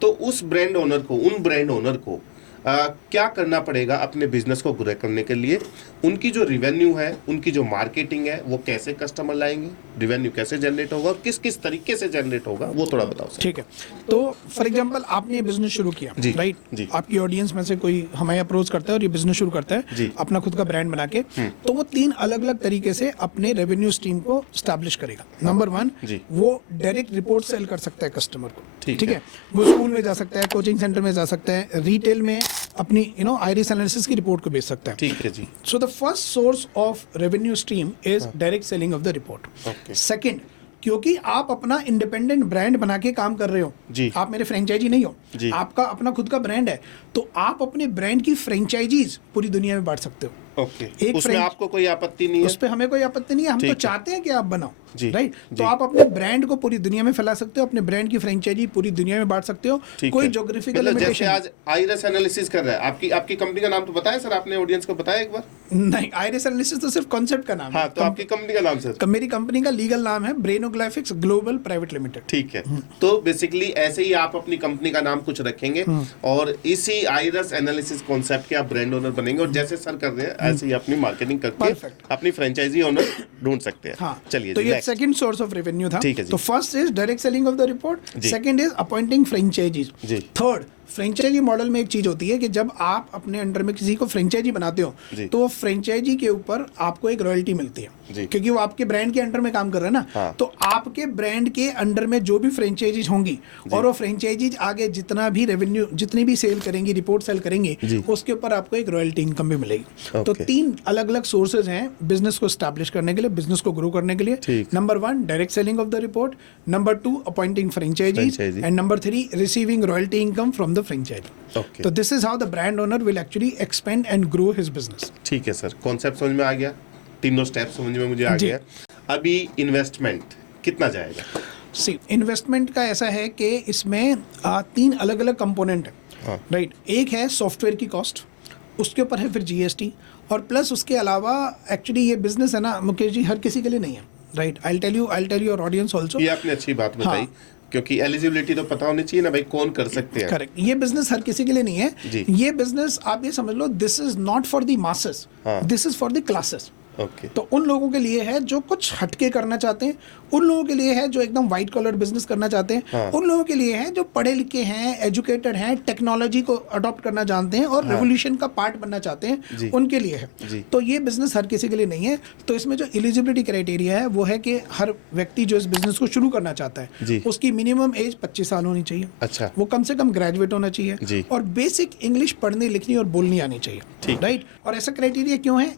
तो उस ब्रांड ओनर को, उन ब्रांड ओनर को क्या करना पड़ेगा अपने बिजनेस को ग्रो करने के लिए? उनकी जो रिवेन्यू है, उनकी जो मार्केटिंग है, वो कैसे कस्टमर लाएंगे, रिवेन्यू कैसे जनरेट होगा और किस किस तरीके से जनरेट होगा, वो थोड़ा बताओ सर। ठीक है। तो फॉर एग्जांपल आपने ये बिजनेस शुरू किया, जी, राइट? जी। आपकी ऑडियंस में से कोई हमें अप्रोच करता है और ये बिजनेस शुरू करता है जी। अपना खुद का ब्रांड बना के, तो वो 3 अलग अलग तरीके से अपने रेवेन्यू स्ट्रीम को स्टैब्लिश करेगा। नंबर 1, जी। वो डायरेक्ट रिपोर्ट सेल कर सकता है कस्टमर को। ठीक ठीक है। है। वो स्कूल में जा सकता है, कोचिंग सेंटर में जा सकता है, रिटेल में अपनी आइरिस एनालिसिस की रिपोर्ट को बेच सकता है। ठीक है जी। So the first source of revenue stream is direct selling of the report. Okay. Second, क्योंकि आप अपना इंडिपेंडेंट ब्रांड बना के काम कर रहे हो, जी। आप मेरे फ्रेंचाइजी नहीं हो, जी। आपका अपना खुद का ब्रांड है, तो आप अपने ब्रांड की फ्रेंचाइजीज पूरी दुनिया में बांट सकते हो। ओके। एक उसमें फ्रेंच- आपको कोई आपत्ति नहीं है? उस पर हमें कोई आपत्ति नहीं है, हम ठीक तो है। चाहते हैं कि आप बनाओ, जी, राइट? जी। तो आप अपने ब्रांड को पूरी दुनिया में फैला सकते हो, अपने ब्रांड की फ्रेंचाइजी पूरी दुनिया में बांट सकते हो। ठीक कोई है। ज्योग्राफिकल मतलब जैसे लिमिटेशन आज आइरिस एनालिसिस कर रहा है, आपकी कंपनी का नाम तो बताया सर, आपने ऑडियंस को बताया एक बार? नहीं, आइरिस एनालिसिस तो सिर्फ कॉन्सेप्ट का नाम हाँ, है। तो आपकी कंपनी का नाम सर? मेरी कंपनी का लीगल नाम है ब्रेनोग्राफिक्स ग्लोबल प्राइवेट लिमिटेड। ठीक है। तो बेसिकली ऐसे ही आप अपनी कंपनी का नाम कुछ रखेंगे और इसी आइरिस एनालिसिस कॉन्सेप्ट के आप ब्रांड ओनर बनेंगे, और जैसे सर कर रहे हैं ऐसे ही अपनी मार्केटिंग करके Perfect. अपनी फ्रेंचाइजी ओनर ढूंढ सकते हैं। हाँ, चलिए तो जी, ये next। Second source of revenue था। ठीक है जी। तो first is direct selling of the report, जी। सेकंड इज अपॉइंटिंग फ्रेंचाइजीज, जी। थर्ड फ्रेंचाइजी मॉडल में एक चीज होती है कि जब आप अपने अंडर में किसी को फ्रेंचाइजी बनाते हो, जी। तो वो फ्रेंचाइजी के ऊपर आपको एक रॉयल्टी मिलती है, जी। क्योंकि वो आपके ब्रांड के अंडर में काम कर रहा है ना। हाँ। तो आपके ब्रांड के अंडर में जो भी फ्रेंचाइजीज होंगी और वो फ्रेंचाइजीज आगे जितना भी रेवेन्यू, जितनी भी सेल करेंगी, रिपोर्ट सेल करेंगी, जी। उसके ऊपर आपको एक रॉयल्टी इनकम भी मिलेगी। तो Okay. 3 अलग अलग सोर्सेज हैं बिजनेस को स्टैब्लिश करने के लिए, बिजनेस को ग्रो करने के लिए। ठीक। Number 1 direct selling of the report, number 2 appointing franchisees, Franchisee. And number 3 receiving royalty income from the franchisee. Okay. तो this is how the brand owner will actually expand and grow his business. ठीक है सर, कॉन्सेप्ट समझ में आ गया, तीनों स्टेप समझ में मुझे आ जी। गया। अभी इन्वेस्टमेंट कितना जाएगा? सी, इन्वेस्टमेंट का ऐसा है कि इसमें 3 अलग अलग कंपोनेंट है, हाँ। राइट? एक है सॉफ्टवेयर की कॉस्ट, उसके ऊपर है फिर जीएसटी, और प्लस उसके अलावा एक्चुअली ये बिजनेस है ना मुकेश जी, हर किसी के लिए नहीं है, right? I tell you your audience also. ये आपने अच्छी बात बताई, हाँ। क्योंकि एलिजिबिलिटी तो पता होनी चाहिए ना भाई, कौन कर सकते हैं। करेक्ट। ये बिजनेस हर किसी के लिए नहीं जी। है। ये बिजनेस आप ये समझ लो, this is not for the masses, हाँ। This is for the classes. Okay. तो उन लोगों के लिए है जो कुछ हटके करना चाहते हैं, उन लोगों के लिए है जो एकदम वाइट कॉलर बिजनेस करना चाहते हैं, हाँ। उन लोगों के लिए है जो पढ़े लिखे हैं, एजुकेटेड हैं, टेक्नोलॉजी को अडॉप्ट करना जानते हैं और रेवोल्यूशन का पार्ट बनना चाहते हैं, जी। उनके लिए है। जी। तो ये बिजनेस हर किसी के लिए नहीं है। तो इसमें जो एलिजिबिलिटी क्राइटेरिया है वो है कि हर व्यक्ति जो इस बिजनेस को शुरू करना चाहता जी। है, उसकी मिनिमम एज 25 साल होनी चाहिए। अच्छा। वो कम से कम ग्रेजुएट होना चाहिए, जी। और बेसिक इंग्लिश पढ़ने लिखनी और बोलनी आनी चाहिए, ठीक। राइट? और ऐसा क्राइटेरिया क्यों है?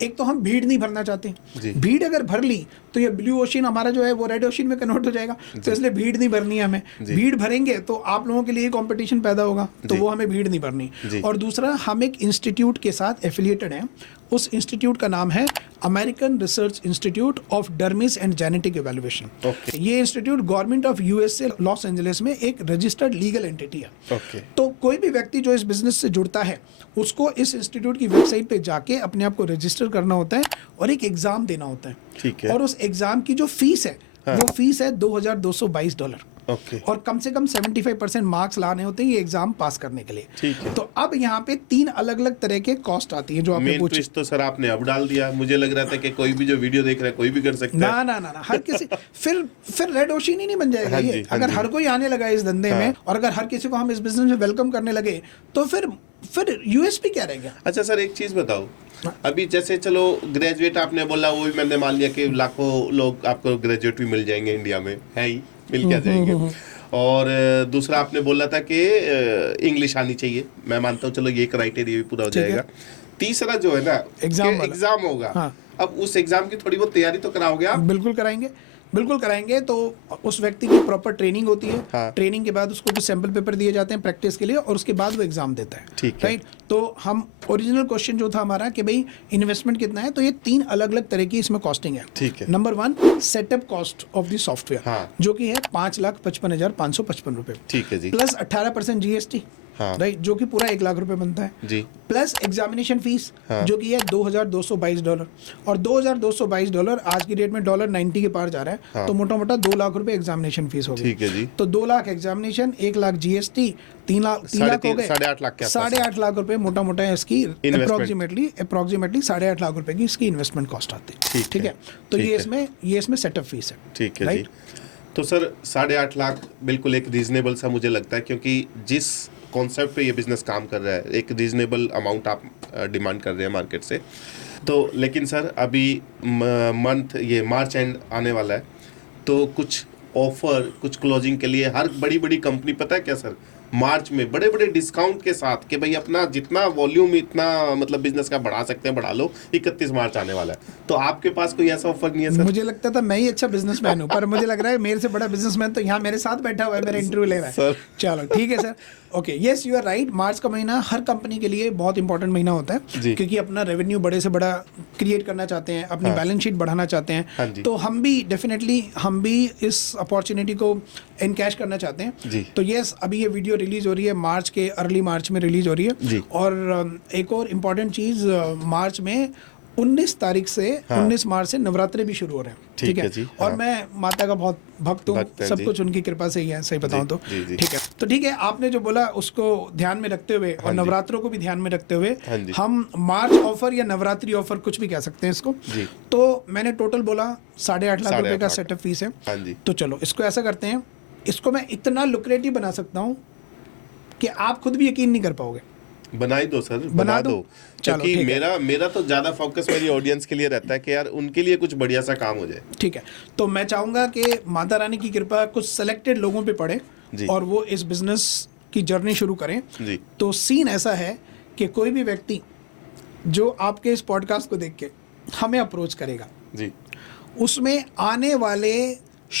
एक तो हम भीड़ नहीं भरना चाहते। जी। भीड़ अगर भर ली तो ये ब्लू ओशन हमारा जो है वो रेड ओशन में कन्वर्ट हो जाएगा, तो इसलिए भीड़ नहीं भरनी है हमें। जी। भीड़ भरेंगे तो आप लोगों के लिए कंपटीशन पैदा होगा, तो जी। वो हमें भीड़ नहीं भरनी। जी। और दूसरा, हम एक इंस्टीट्यूट के साथ एफिलिएटेड हैं, उस इंस्टीट्यूट का नाम है American research institute of dermis and genetic evaluation. Okay. ये इंस्टीट्यूट गवर्नमेंट ऑफ यूएस से लॉस एंजलिस में एक रजिस्टर्ड लीगल एंटिटी है। Okay. तो कोई भी व्यक्ति जो इस बिजनेस से जुड़ता है, उसको इस इंस्टीट्यूट की वेबसाइट पे जाके अपने आप को रजिस्टर करना होता है और एक एग्जाम देना होता है। ठीक है। और उस एग्जाम की जो फीस है, हाँ। वो फीस है $2,222। ओके। और कम से कम 75% मार्क्स लाने होते हैं ये एग्जाम पास करने के लिए। ठीक है। तो अब यहाँ पे 3 अलग अलग तरह के कॉस्ट आती है जो आपने मेन पूछी। ट्विस्ट तो सर आपने अब डाल दिया, मुझे लग रहा था कि कोई भी जो वीडियो देख रहा है कोई भी कर सकता है। ना हर किसी फिर रेड ओशन ही नहीं बन जाएगा हाँ ये। जी, हाँ अगर जी। हर कोई आने लगा इस धंधे में और अगर हर किसी को हम इस बिजनेस में वेलकम करने लगे तो फिर यूएसपी क्या रह गया। अच्छा सर एक चीज बताओ, अभी जैसे चलो ग्रेजुएट आपने बोला, वो भी मैंने मान लिया कि लाखों लोग आपको ग्रेजुएट भी मिल जाएंगे इंडिया में, है ही मिल के आ जाएंगे। और दूसरा आपने बोला था कि इंग्लिश आनी चाहिए, मैं मानता हूँ चलो ये क्राइटेरिया भी पूरा हो ठीक है। जाएगा। तीसरा जो है ना एग्जाम वाला। एग्जाम होगा। हाँ। अब उस एग्जाम की थोड़ी बहुत तैयारी तो कराओगे आप? बिल्कुल कराएंगे। तो उस व्यक्ति की प्रॉपर ट्रेनिंग होती है। हाँ। ट्रेनिंग के बाद उसको कुछ सैंपल पेपर दिए जाते हैं प्रैक्टिस के लिए और उसके बाद वो एग्जाम देता है। ठीक है। राइट। तो हम ओरिजिनल क्वेश्चन जो था हमारा कि भाई इन्वेस्टमेंट कितना है, तो ये 3 अलग अलग तरह की इसमें कॉस्टिंग है। ठीक है। Number 1 setup cost of the software, हाँ। जो कि है 5,55,555 रुपए ठीक है जी। Plus 18% GST. हाँ। राइट, जो कि पूरा 1 लाख रुपए बनता है जी। प्लस एग्जामिनेशन फीस हाँ। जो कि है $2,222 और $2,222 आज की डेट में $90 के पार जा रहा है। हाँ। तो मोटा मोटा 2 लाख रुपए एग्जामिनेशन फीस हो गई। ठीक है जी। तो 2 लाख एग्जामिनेशन, 1 लाख जीएसटी, 3 लाख हो गए, 8.5 लाख के आसपास। 8.5 लाख रुपए मोटा मोटा इसकी अप्रोक्सीमेटली 8.5 लाख रुपए की इसकी इन्वेस्टमेंट कॉस्ट आती है। ठीक है। तो ठीक ये इसमें सेटअप फीस है। ठीक है राइट? जी। तो सर 8.5 लाख बिल्कुल एक रीजनेबल सा मुझे लगता है, क्योंकि जिस कॉन्सेप्ट पे ये बिजनेस काम कर रहा है एक रीजनेबल अमाउंट आप डिमांड कर रहे हैं मार्केट से। तो लेकिन सर अभी मंथ ये मार्च एंड आने वाला है, तो कुछ ऑफर, कुछ क्लोजिंग के लिए हर बड़ी बड़ी कंपनी पता है क्या सर, मार्च में बड़े बड़े डिस्काउंट के साथ कि भाई अपना जितना वॉल्यूम इतना मतलब बिजनेस का बढ़ा सकते हैं बढ़ा लो, 31 मार्च आने वाला है। तो आपके पास कोई ऐसा ऑफर नहीं है सर? मुझे लगता था मैं ही अच्छा बिजनेसमैन हूँ, पर मुझे लग रहा है मेरे से बड़ा बिजनेसमैन तो यहाँ मेरे साथ बैठा हुआ है, मेरा इंटरव्यू ले रहा है। सर। चलो ठीक है sir. Okay, yes you are right. मार्च का महीना हर कंपनी के लिए बहुत इंपॉर्टेंट महीना होता जी। है, क्योंकि अपना रेवेन्यू बड़े से बड़ा क्रिएट करना चाहते हैं, अपनी बैलेंस शीट बढ़ाना चाहते हाँ हैं। जी। तो हम भी इस अपॉर्चुनिटी को एनकैश करना चाहते हैं। जी। तो यस, अभी ये वीडियो रिलीज हो रही है मार्च के अर्ली मार्च में रिलीज हो रही है। जी। और एक और इम्पॉर्टेंट चीज़, मार्च में 19 तारीख से 19 मार्च से नवरात्रे भी शुरू हो रहे हैं। ठीक है जी। और हाँ। मैं माता का बहुत भक्त हूँ, भक्त हैं सब जी। कुछ उनकी कृपा से ही है, सही बताऊँ तो। जी, जी। ठीक है। तो ठीक है, आपने जो बोला उसको ध्यान में रखते हुए और जी। नवरात्रों को भी ध्यान में रखते हुए हाँ जी। हम मार्च ऑफर या नवरात्रि ऑफर कुछ भी कह सकते हैं इसको। जी। तो मैंने टोटल बोला 8.5 लाख रुपए 8.5 का लाख। सेटअप फीस है। हाँ जी। तो चलो इसको ऐसा करते हैं, इसको मैं इतना लुक्रेटिव बना सकता हूँ कि आप खुद भी यकीन नहीं कर पाओगे। बना ही दो सर, बना बना दूं? दो। चलो, क्योंकि ठीक है। मेरा तो ज्यादा फोकस मेरी ऑडियंस के लिए रहता है कि यार उनके लिए कुछ बढ़िया सा काम हो जाए। ठीक है। तो मैं चाहूंगा कि माता रानी की कृपा कुछ सेलेक्टेड लोगों पे पड़े जी। और वो इस बिजनेस की जर्नी शुरू करें। जी। तो सीन ऐसा है कि कोई भी व्यक्ति जो आपके इस पॉडकास्ट को देख के हमें अप्रोच करेगा, जी। उसमें आने वाले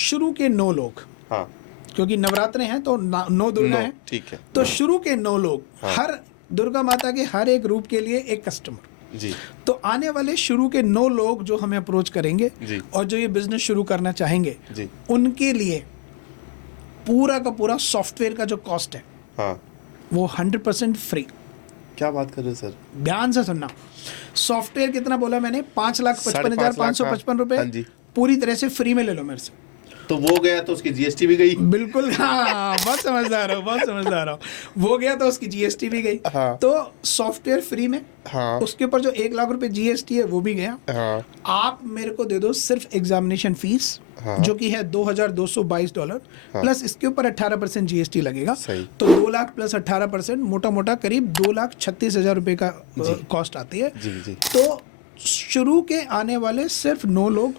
शुरू के 9 लोग, हाँ। क्योंकि नवरात्रे हैं तो 9 दुर्गा 9, हैं, ठीक है। तो शुरू के 9 लोग, हाँ। हर दुर्गा माता के हर एक रूप के लिए एक कस्टमर। जी। तो आने वाले शुरू के 9 लोग जो हमें अप्रोच करेंगे जी। और जो ये बिजनेस शुरू करना चाहेंगे, जी। उनके लिए पूरा का पूरा सॉफ्टवेयर का जो कॉस्ट है हाँ। वो 100% फ्री। क्या बात कर रहे हो सर? ध्यान से सुनना, सॉफ्टवेयर कितना बोला मैंने, 5,55,555 रुपए हाँ जी। पूरी तरह से फ्री में ले लो मेरे से। तो वो गया तो उसकी जीएसटी भी गई। बिल्कुल, हाँ, बहुत समझदार हो। वो गया तो उसकी जीएसटी भी गई। हाँ। तो सॉफ्टवेयर फ्री में, हाँ। उसके ऊपर जो 1 लाख रुपए जीएसटी है वो भी गया। हाँ। आप मेरे को दे दो सिर्फ एग्जामिनेशन फीस, हाँ। जो कि है $2,222 प्लस इसके ऊपर 18% जीएसटी लगेगा। सही। तो 2 लाख प्लस 18% मोटा मोटा करीब 2,36,000 रुपए का कॉस्ट आती है। जी, जी। तो शुरू के आने वाले सिर्फ 9 लोग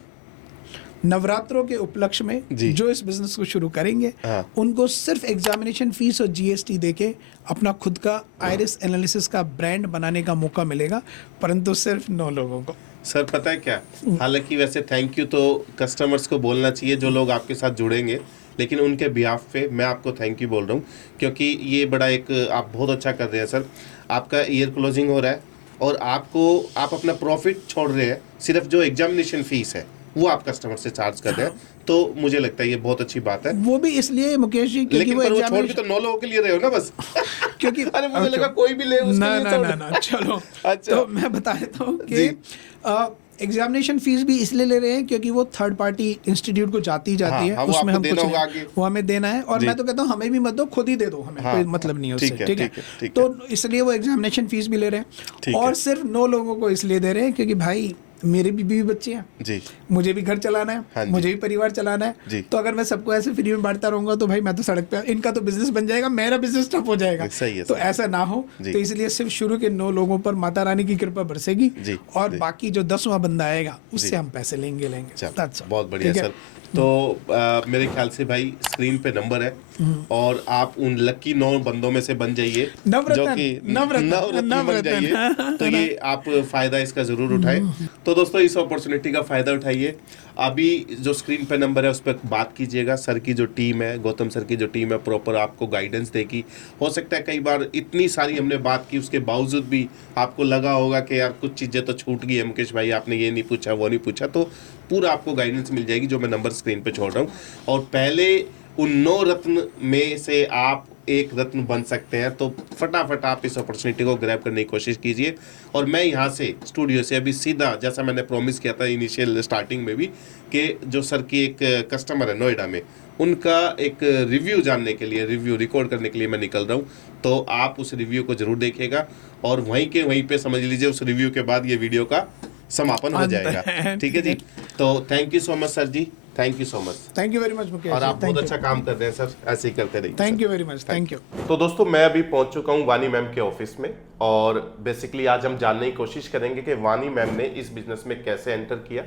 नवरात्रों के उपलक्ष्य में जी। जो इस बिजनेस को शुरू करेंगे, हाँ। उनको सिर्फ एग्जामिनेशन फीस और जीएसटी देके अपना खुद का आइरिस एनालिसिस का ब्रांड बनाने का मौका मिलेगा, परंतु सिर्फ 9 लोगों को। सर पता है क्या, हालांकि वैसे थैंक यू तो कस्टमर्स को बोलना चाहिए जो लोग आपके साथ जुड़ेंगे, लेकिन उनके बिहाफ पे मैं आपको थैंक यू बोल रहा हूँ, क्योंकि ये बड़ा एक आप बहुत अच्छा कर रहे हैं सर। आपका ईयर क्लोजिंग हो रहा है और आप अपना प्रॉफिट छोड़ रहे हैं, सिर्फ जो एग्जामिनेशन फीस है वो आप कस्टमर से चार्ज कर रहे हैं। तो मुझे लगता है ये बहुत अच्छी बात है। वो भी इसलिए मुकेश जी, क्योंकि लेकिन वो पर वो छोड़ भी एग्जामिनेशन, तो 9 लोगों के लिए रहे हो ना बस। क्योंकि अरे मुझे लगा कोई भी ले उसके लिए छोड़। ना, चलो। अच्छा। तो मैं बता देता हूँ कि एग्जामिनेशन फीस भी इसलिए ले रहे हैं क्योंकि वो थर्ड पार्टी इंस्टीट्यूट को जाती हाँ, है, हाँ, वो उसमें आपको हम देना कुछ होगा नहीं, आगे। वो हमें देना है। और जी। मैं तो कहता हूँ हमें भी मत दो, खुद ही दे दो, हमें हाँ, कोई मतलब नहीं है ठीक उससे, है, ठीक है। ठीक है, ठीक है। तो इसलिए वो एग्जामिनेशन फीस भी ले रहे ठीक हैं। है। और सिर्फ 9 लोगों को इसलिए दे रहे हैं क्योंकि भाई मेरे भी बीवी बच्चे हैं, जी मुझे भी घर चलाना हाँ है, जी। मुझे भी परिवार चलाना जी। है। तो अगर मैं सबको ऐसे फ्री में बांटता रहूंगा तो भाई मैं तो सड़क पे, इनका तो बिजनेस बन जाएगा, मेरा बिजनेस ठप हो जाएगा। सही है, तो सही है। ऐसा ना हो, जी। तो इसलिए सिर्फ शुरू के 9 लोगों पर माता रानी की कृपा बरसेगी जी, और जी। बाकी जो 10वां बंदा आएगा जी। उससे हम पैसे लेंगे। चल, That's all. बहुत बढ़िया ठीक है? सर। तो मेरे ख्याल से भाई स्क्रीन पे नंबर है और आप उन लकी 9 बंदों में से बन जाइए नवरत्न, जो कि नवरत्न, बन जाइए। तो ये आप फायदा इसका जरूर उठाएं। तो दोस्तों इस अपॉर्चुनिटी का फायदा उठाइए। अभी जो स्क्रीन पे नंबर है उस पर बात कीजिएगा। सर की जो टीम है, गौतम सर की जो टीम है, प्रॉपर आपको गाइडेंस देगी। हो सकता है कई बार इतनी सारी हमने बात की उसके बावजूद भी आपको लगा होगा कि यार कुछ चीज़ें तो छूट गई है मुकेश भाई, आपने ये नहीं पूछा वो नहीं पूछा। तो पूरा आपको गाइडेंस मिल जाएगी जो मैं नंबर स्क्रीन पे छोड़ रहा हूँ। और पहले उन 9 रत्न में से आप एक रत्न बन सकते हैं। तो फटाफट आप इस अपॉर्चुनिटी को ग्रैब करने की कोशिश कीजिए। और मैं यहाँ से स्टूडियो से अभी सीधा, जैसा मैंने प्रॉमिस किया था इनिशियल स्टार्टिंग में भी, कि जो सर की एक कस्टमर है नोएडा में, उनका एक रिव्यू जानने के लिए, रिव्यू रिकॉर्ड करने के लिए मैं निकल रहा हूँ। तो आप उस रिव्यू को जरूर देखिएगा और वहीं के वहीं पे समझ लीजिए उस रिव्यू के बाद ये वीडियो का समापन हो जाएगा। ठीक है जी। तो thank you so much sir ji, thank you so much. Thank you very much Mukesh. और आप बहुत अच्छा काम कर रहे हैं सर, ऐसे ही करते रहिए। Thank you very much, thank you. तो दोस्तों मैं अभी पहुंच चुका हूं वानी मैम के ऑफिस में और बेसिकली आज हम जानने की कोशिश करेंगे कि वानी मैम ने इस बिजनेस में कैसे एंटर किया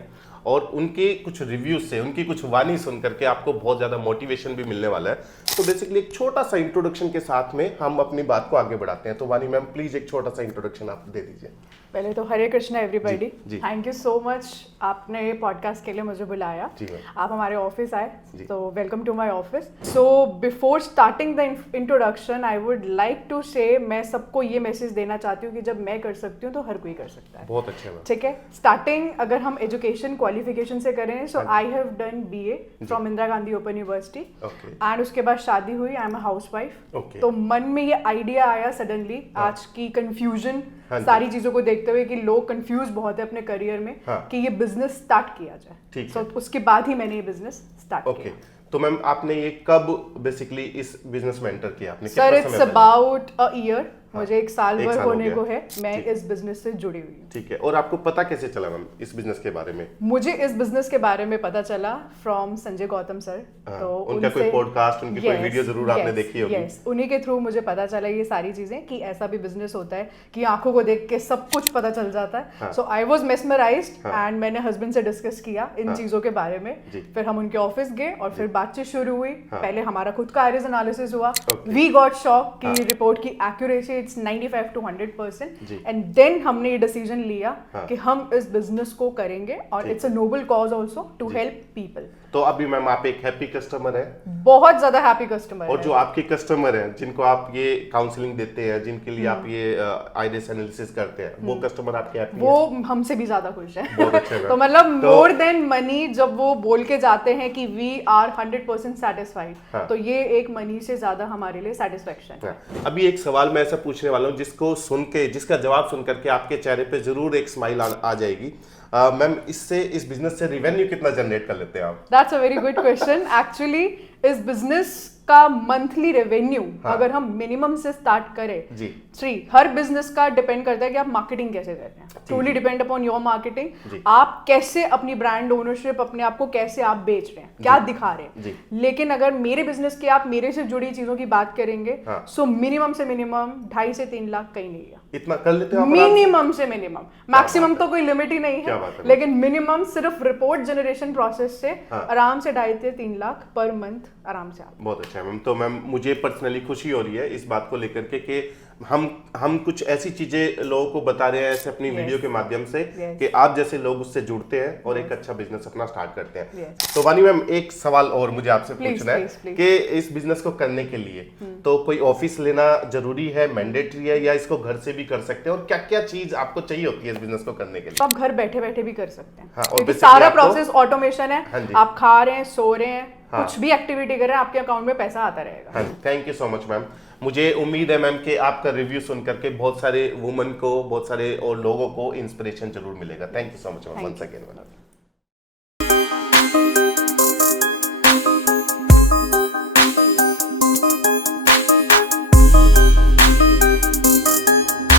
और उनके कुछ रिव्यूज से, उनकी कुछ वानी सुन करके आपको बहुत ज़्यादा मोटिवेशन भी मिलने वाला है। तो बेसिकली एक छोटा सा इंट्रोडक्शन के साथ में हम अपनी बात को आगे बढ़ाते हैं। तो वानी मैम प्लीज एक छोटा सा इंट्रोडक्शन आप दे दीजिए। पहले तो हरे कृष्णा एवरीबॉडी, जी। थैंक यू सो मच आपने पॉडकास्ट के लिए मुझे बुलाया। जी मैम। आप हमारे ऑफिस आए, जी। तो welcome to my office. So before starting the introduction I would like to say, मैं सबको ये मैसेज देना चाहती हूँ कि जब मैं कर सकती हूँ तो हर कोई कर सकता है। बहुत अच्छा मैम। ठीक है, स्टार्टिंग अगर हम एजुकेशन क्वालिफिकेशन से करें, so I have done BA from Indira Gandhi open university Okay. And उसके बाद शादी हुई, I am a housewife. Okay. तो मन में ये आइडिया आया सडनली, आज की कंफ्यूजन हाँ जी। सारी चीजों को देखते हुए कि लोग कंफ्यूज बहुत है अपने करियर में, हाँ। कि ये बिजनेस स्टार्ट किया जाए। ठीक So, है। उसके बाद ही मैंने ये बिजनेस स्टार्ट ओके, किया। तो मैम आपने ये कब बेसिकली इस बिजनेस में एंटर किया आपने? सर कितना इट्स समय पहले? अबाउट अ ईयर, मुझे 1 साल एक भर साल हो होने गया। को है मैं ठीक। इस बिजनेस से जुड़ी हुई हूँ। ठीक है, और आपको पता कैसे चला मैम इस बिजनेस के बारे में? मुझे इस बिजनेस के बारे में पता चला फ्रॉम संजय गौतम सर। हाँ, तो उनका कोई पॉडकास्ट, उनकी कोई वीडियो जरूर आपने देखी होगी। यस, उन्हीं के थ्रू मुझे पता चला ये सारी चीजें कि ऐसा भी बिजनेस होता है कि आंखों को देख के सब कुछ पता चल जाता है। सो आई वाज मेस्मराइज्ड एंड मैंने हस्बैंड से डिस्कस किया इन चीजों के बारे में। जी। फिर हम उनके ऑफिस गए और फिर बातचीत शुरू हुई। हाँ। पहले हमारा खुद का आइरिस एनालिसिस हुआ। Okay. वी गॉट शॉक कि हाँ। रिपोर्ट की एक्यूरेसी इट्स 95 to 100%। जी। एंड देन हमने ये डिसीजन लिया हाँ। कि हम इस बिजनेस को करेंगे और ठीक it's a noble cause also to जी। Help people. तो अभी मैम आप एक हैप्पी कस्टमर है बहुत ज्यादा हैप्पी कस्टमर और है। जो आपके कस्टमर हैं जिनको आप ये काउंसलिंग देते हैं, जिनके लिए आप ये आइरिस एनालिसिस करते हैं, वो कस्टमर आपके हैप्पी वो हैं? हमसे भी ज्यादा खुश है। बहुत अच्छे मैम। तो मतलब तो- मोर देन मनी जब वो बोल के जाते हैं कि वी आर 100% सेटिस्फाइड, हाँ। तो ये एक मनी से ज्यादा हमारे लिए सेटिस्फेक्शन है। हाँ, अभी एक सवाल मैं ऐसा पूछने वाला हूँ जिसको सुन के, जिसका जवाब सुन करके आपके चेहरे पे जरूर एक स्माइल आ जाएगी। मैम इससे, इस बिजनेस से रिवेन्यू कितना जनरेट कर लेते हैं आप? That's a very good question. Actually इस बिजनेस का मंथली रेवेन्यू हाँ। अगर हम मिनिमम से स्टार्ट करें, जी। हर बिजनेस का डिपेंड करता है कि आप मार्केटिंग कैसे कर रहे हैं। Truly depend upon your marketing. जी। आप कैसे अपनी ब्रांड ओनरशिप, अपने आप को कैसे आप बेच रहे हैं, क्या दिखा रहे हैं। जी। लेकिन अगर मेरे बिजनेस की, आप मेरे से जुड़ी चीजों की बात करेंगे, हाँ। सो मिनिमम से मिनिमम 2.5 से 3 लाख कहीं नहीं है। इतना कर लेते हो आप आराम से? मिनिमम से मिनिमम, मैक्सिमम तो कोई लिमिट ही नहीं क्या बात है, है। लेकिन मिनिमम सिर्फ रिपोर्ट जनरेशन प्रोसेस से हाँ। आराम से 2.5 से 3 लाख पर मंथ आराम से आता है। बहुत अच्छा है मैम। तो मैम मुझे पर्सनली खुशी हो रही है इस बात को लेकर के कि हम कुछ ऐसी चीजें लोगों को बता रहे हैं ऐसे अपनी Yes. वीडियो के माध्यम से Yes. कि आप जैसे लोग उससे जुड़ते हैं और एक अच्छा बिजनेस अपना स्टार्ट करते हैं। Yes. तो वानी मैम एक सवाल और मुझे आपसे Please, पूछना है please, please. कि इस बिजनेस को करने के लिए तो कोई ऑफिस लेना जरूरी है, मैंडेटरी है, या इसको घर से भी कर सकते हैं, और क्या क्या चीज आपको चाहिए होती है इस बिजनेस को करने के लिए? तो आप घर बैठे बैठे भी कर सकते हैं, हाँ, और क्योंकि basically सारा आपको- प्रोसेस ऑटोमेशन हाँ है। जी। आप खा रहे हैं, सो रहे हैं, कुछ भी एक्टिविटी करें, आपके अकाउंट में पैसा आता रहेगा। हाँ, thank you so much ma'am. मुझे उम्मीद है मैम कि आपका रिव्यू सुन करके बहुत सारे वुमेन को, बहुत सारे और लोगों को इंस्पिरेशन जरूर मिलेगा। Thank you so much ma'am, once again ma'am.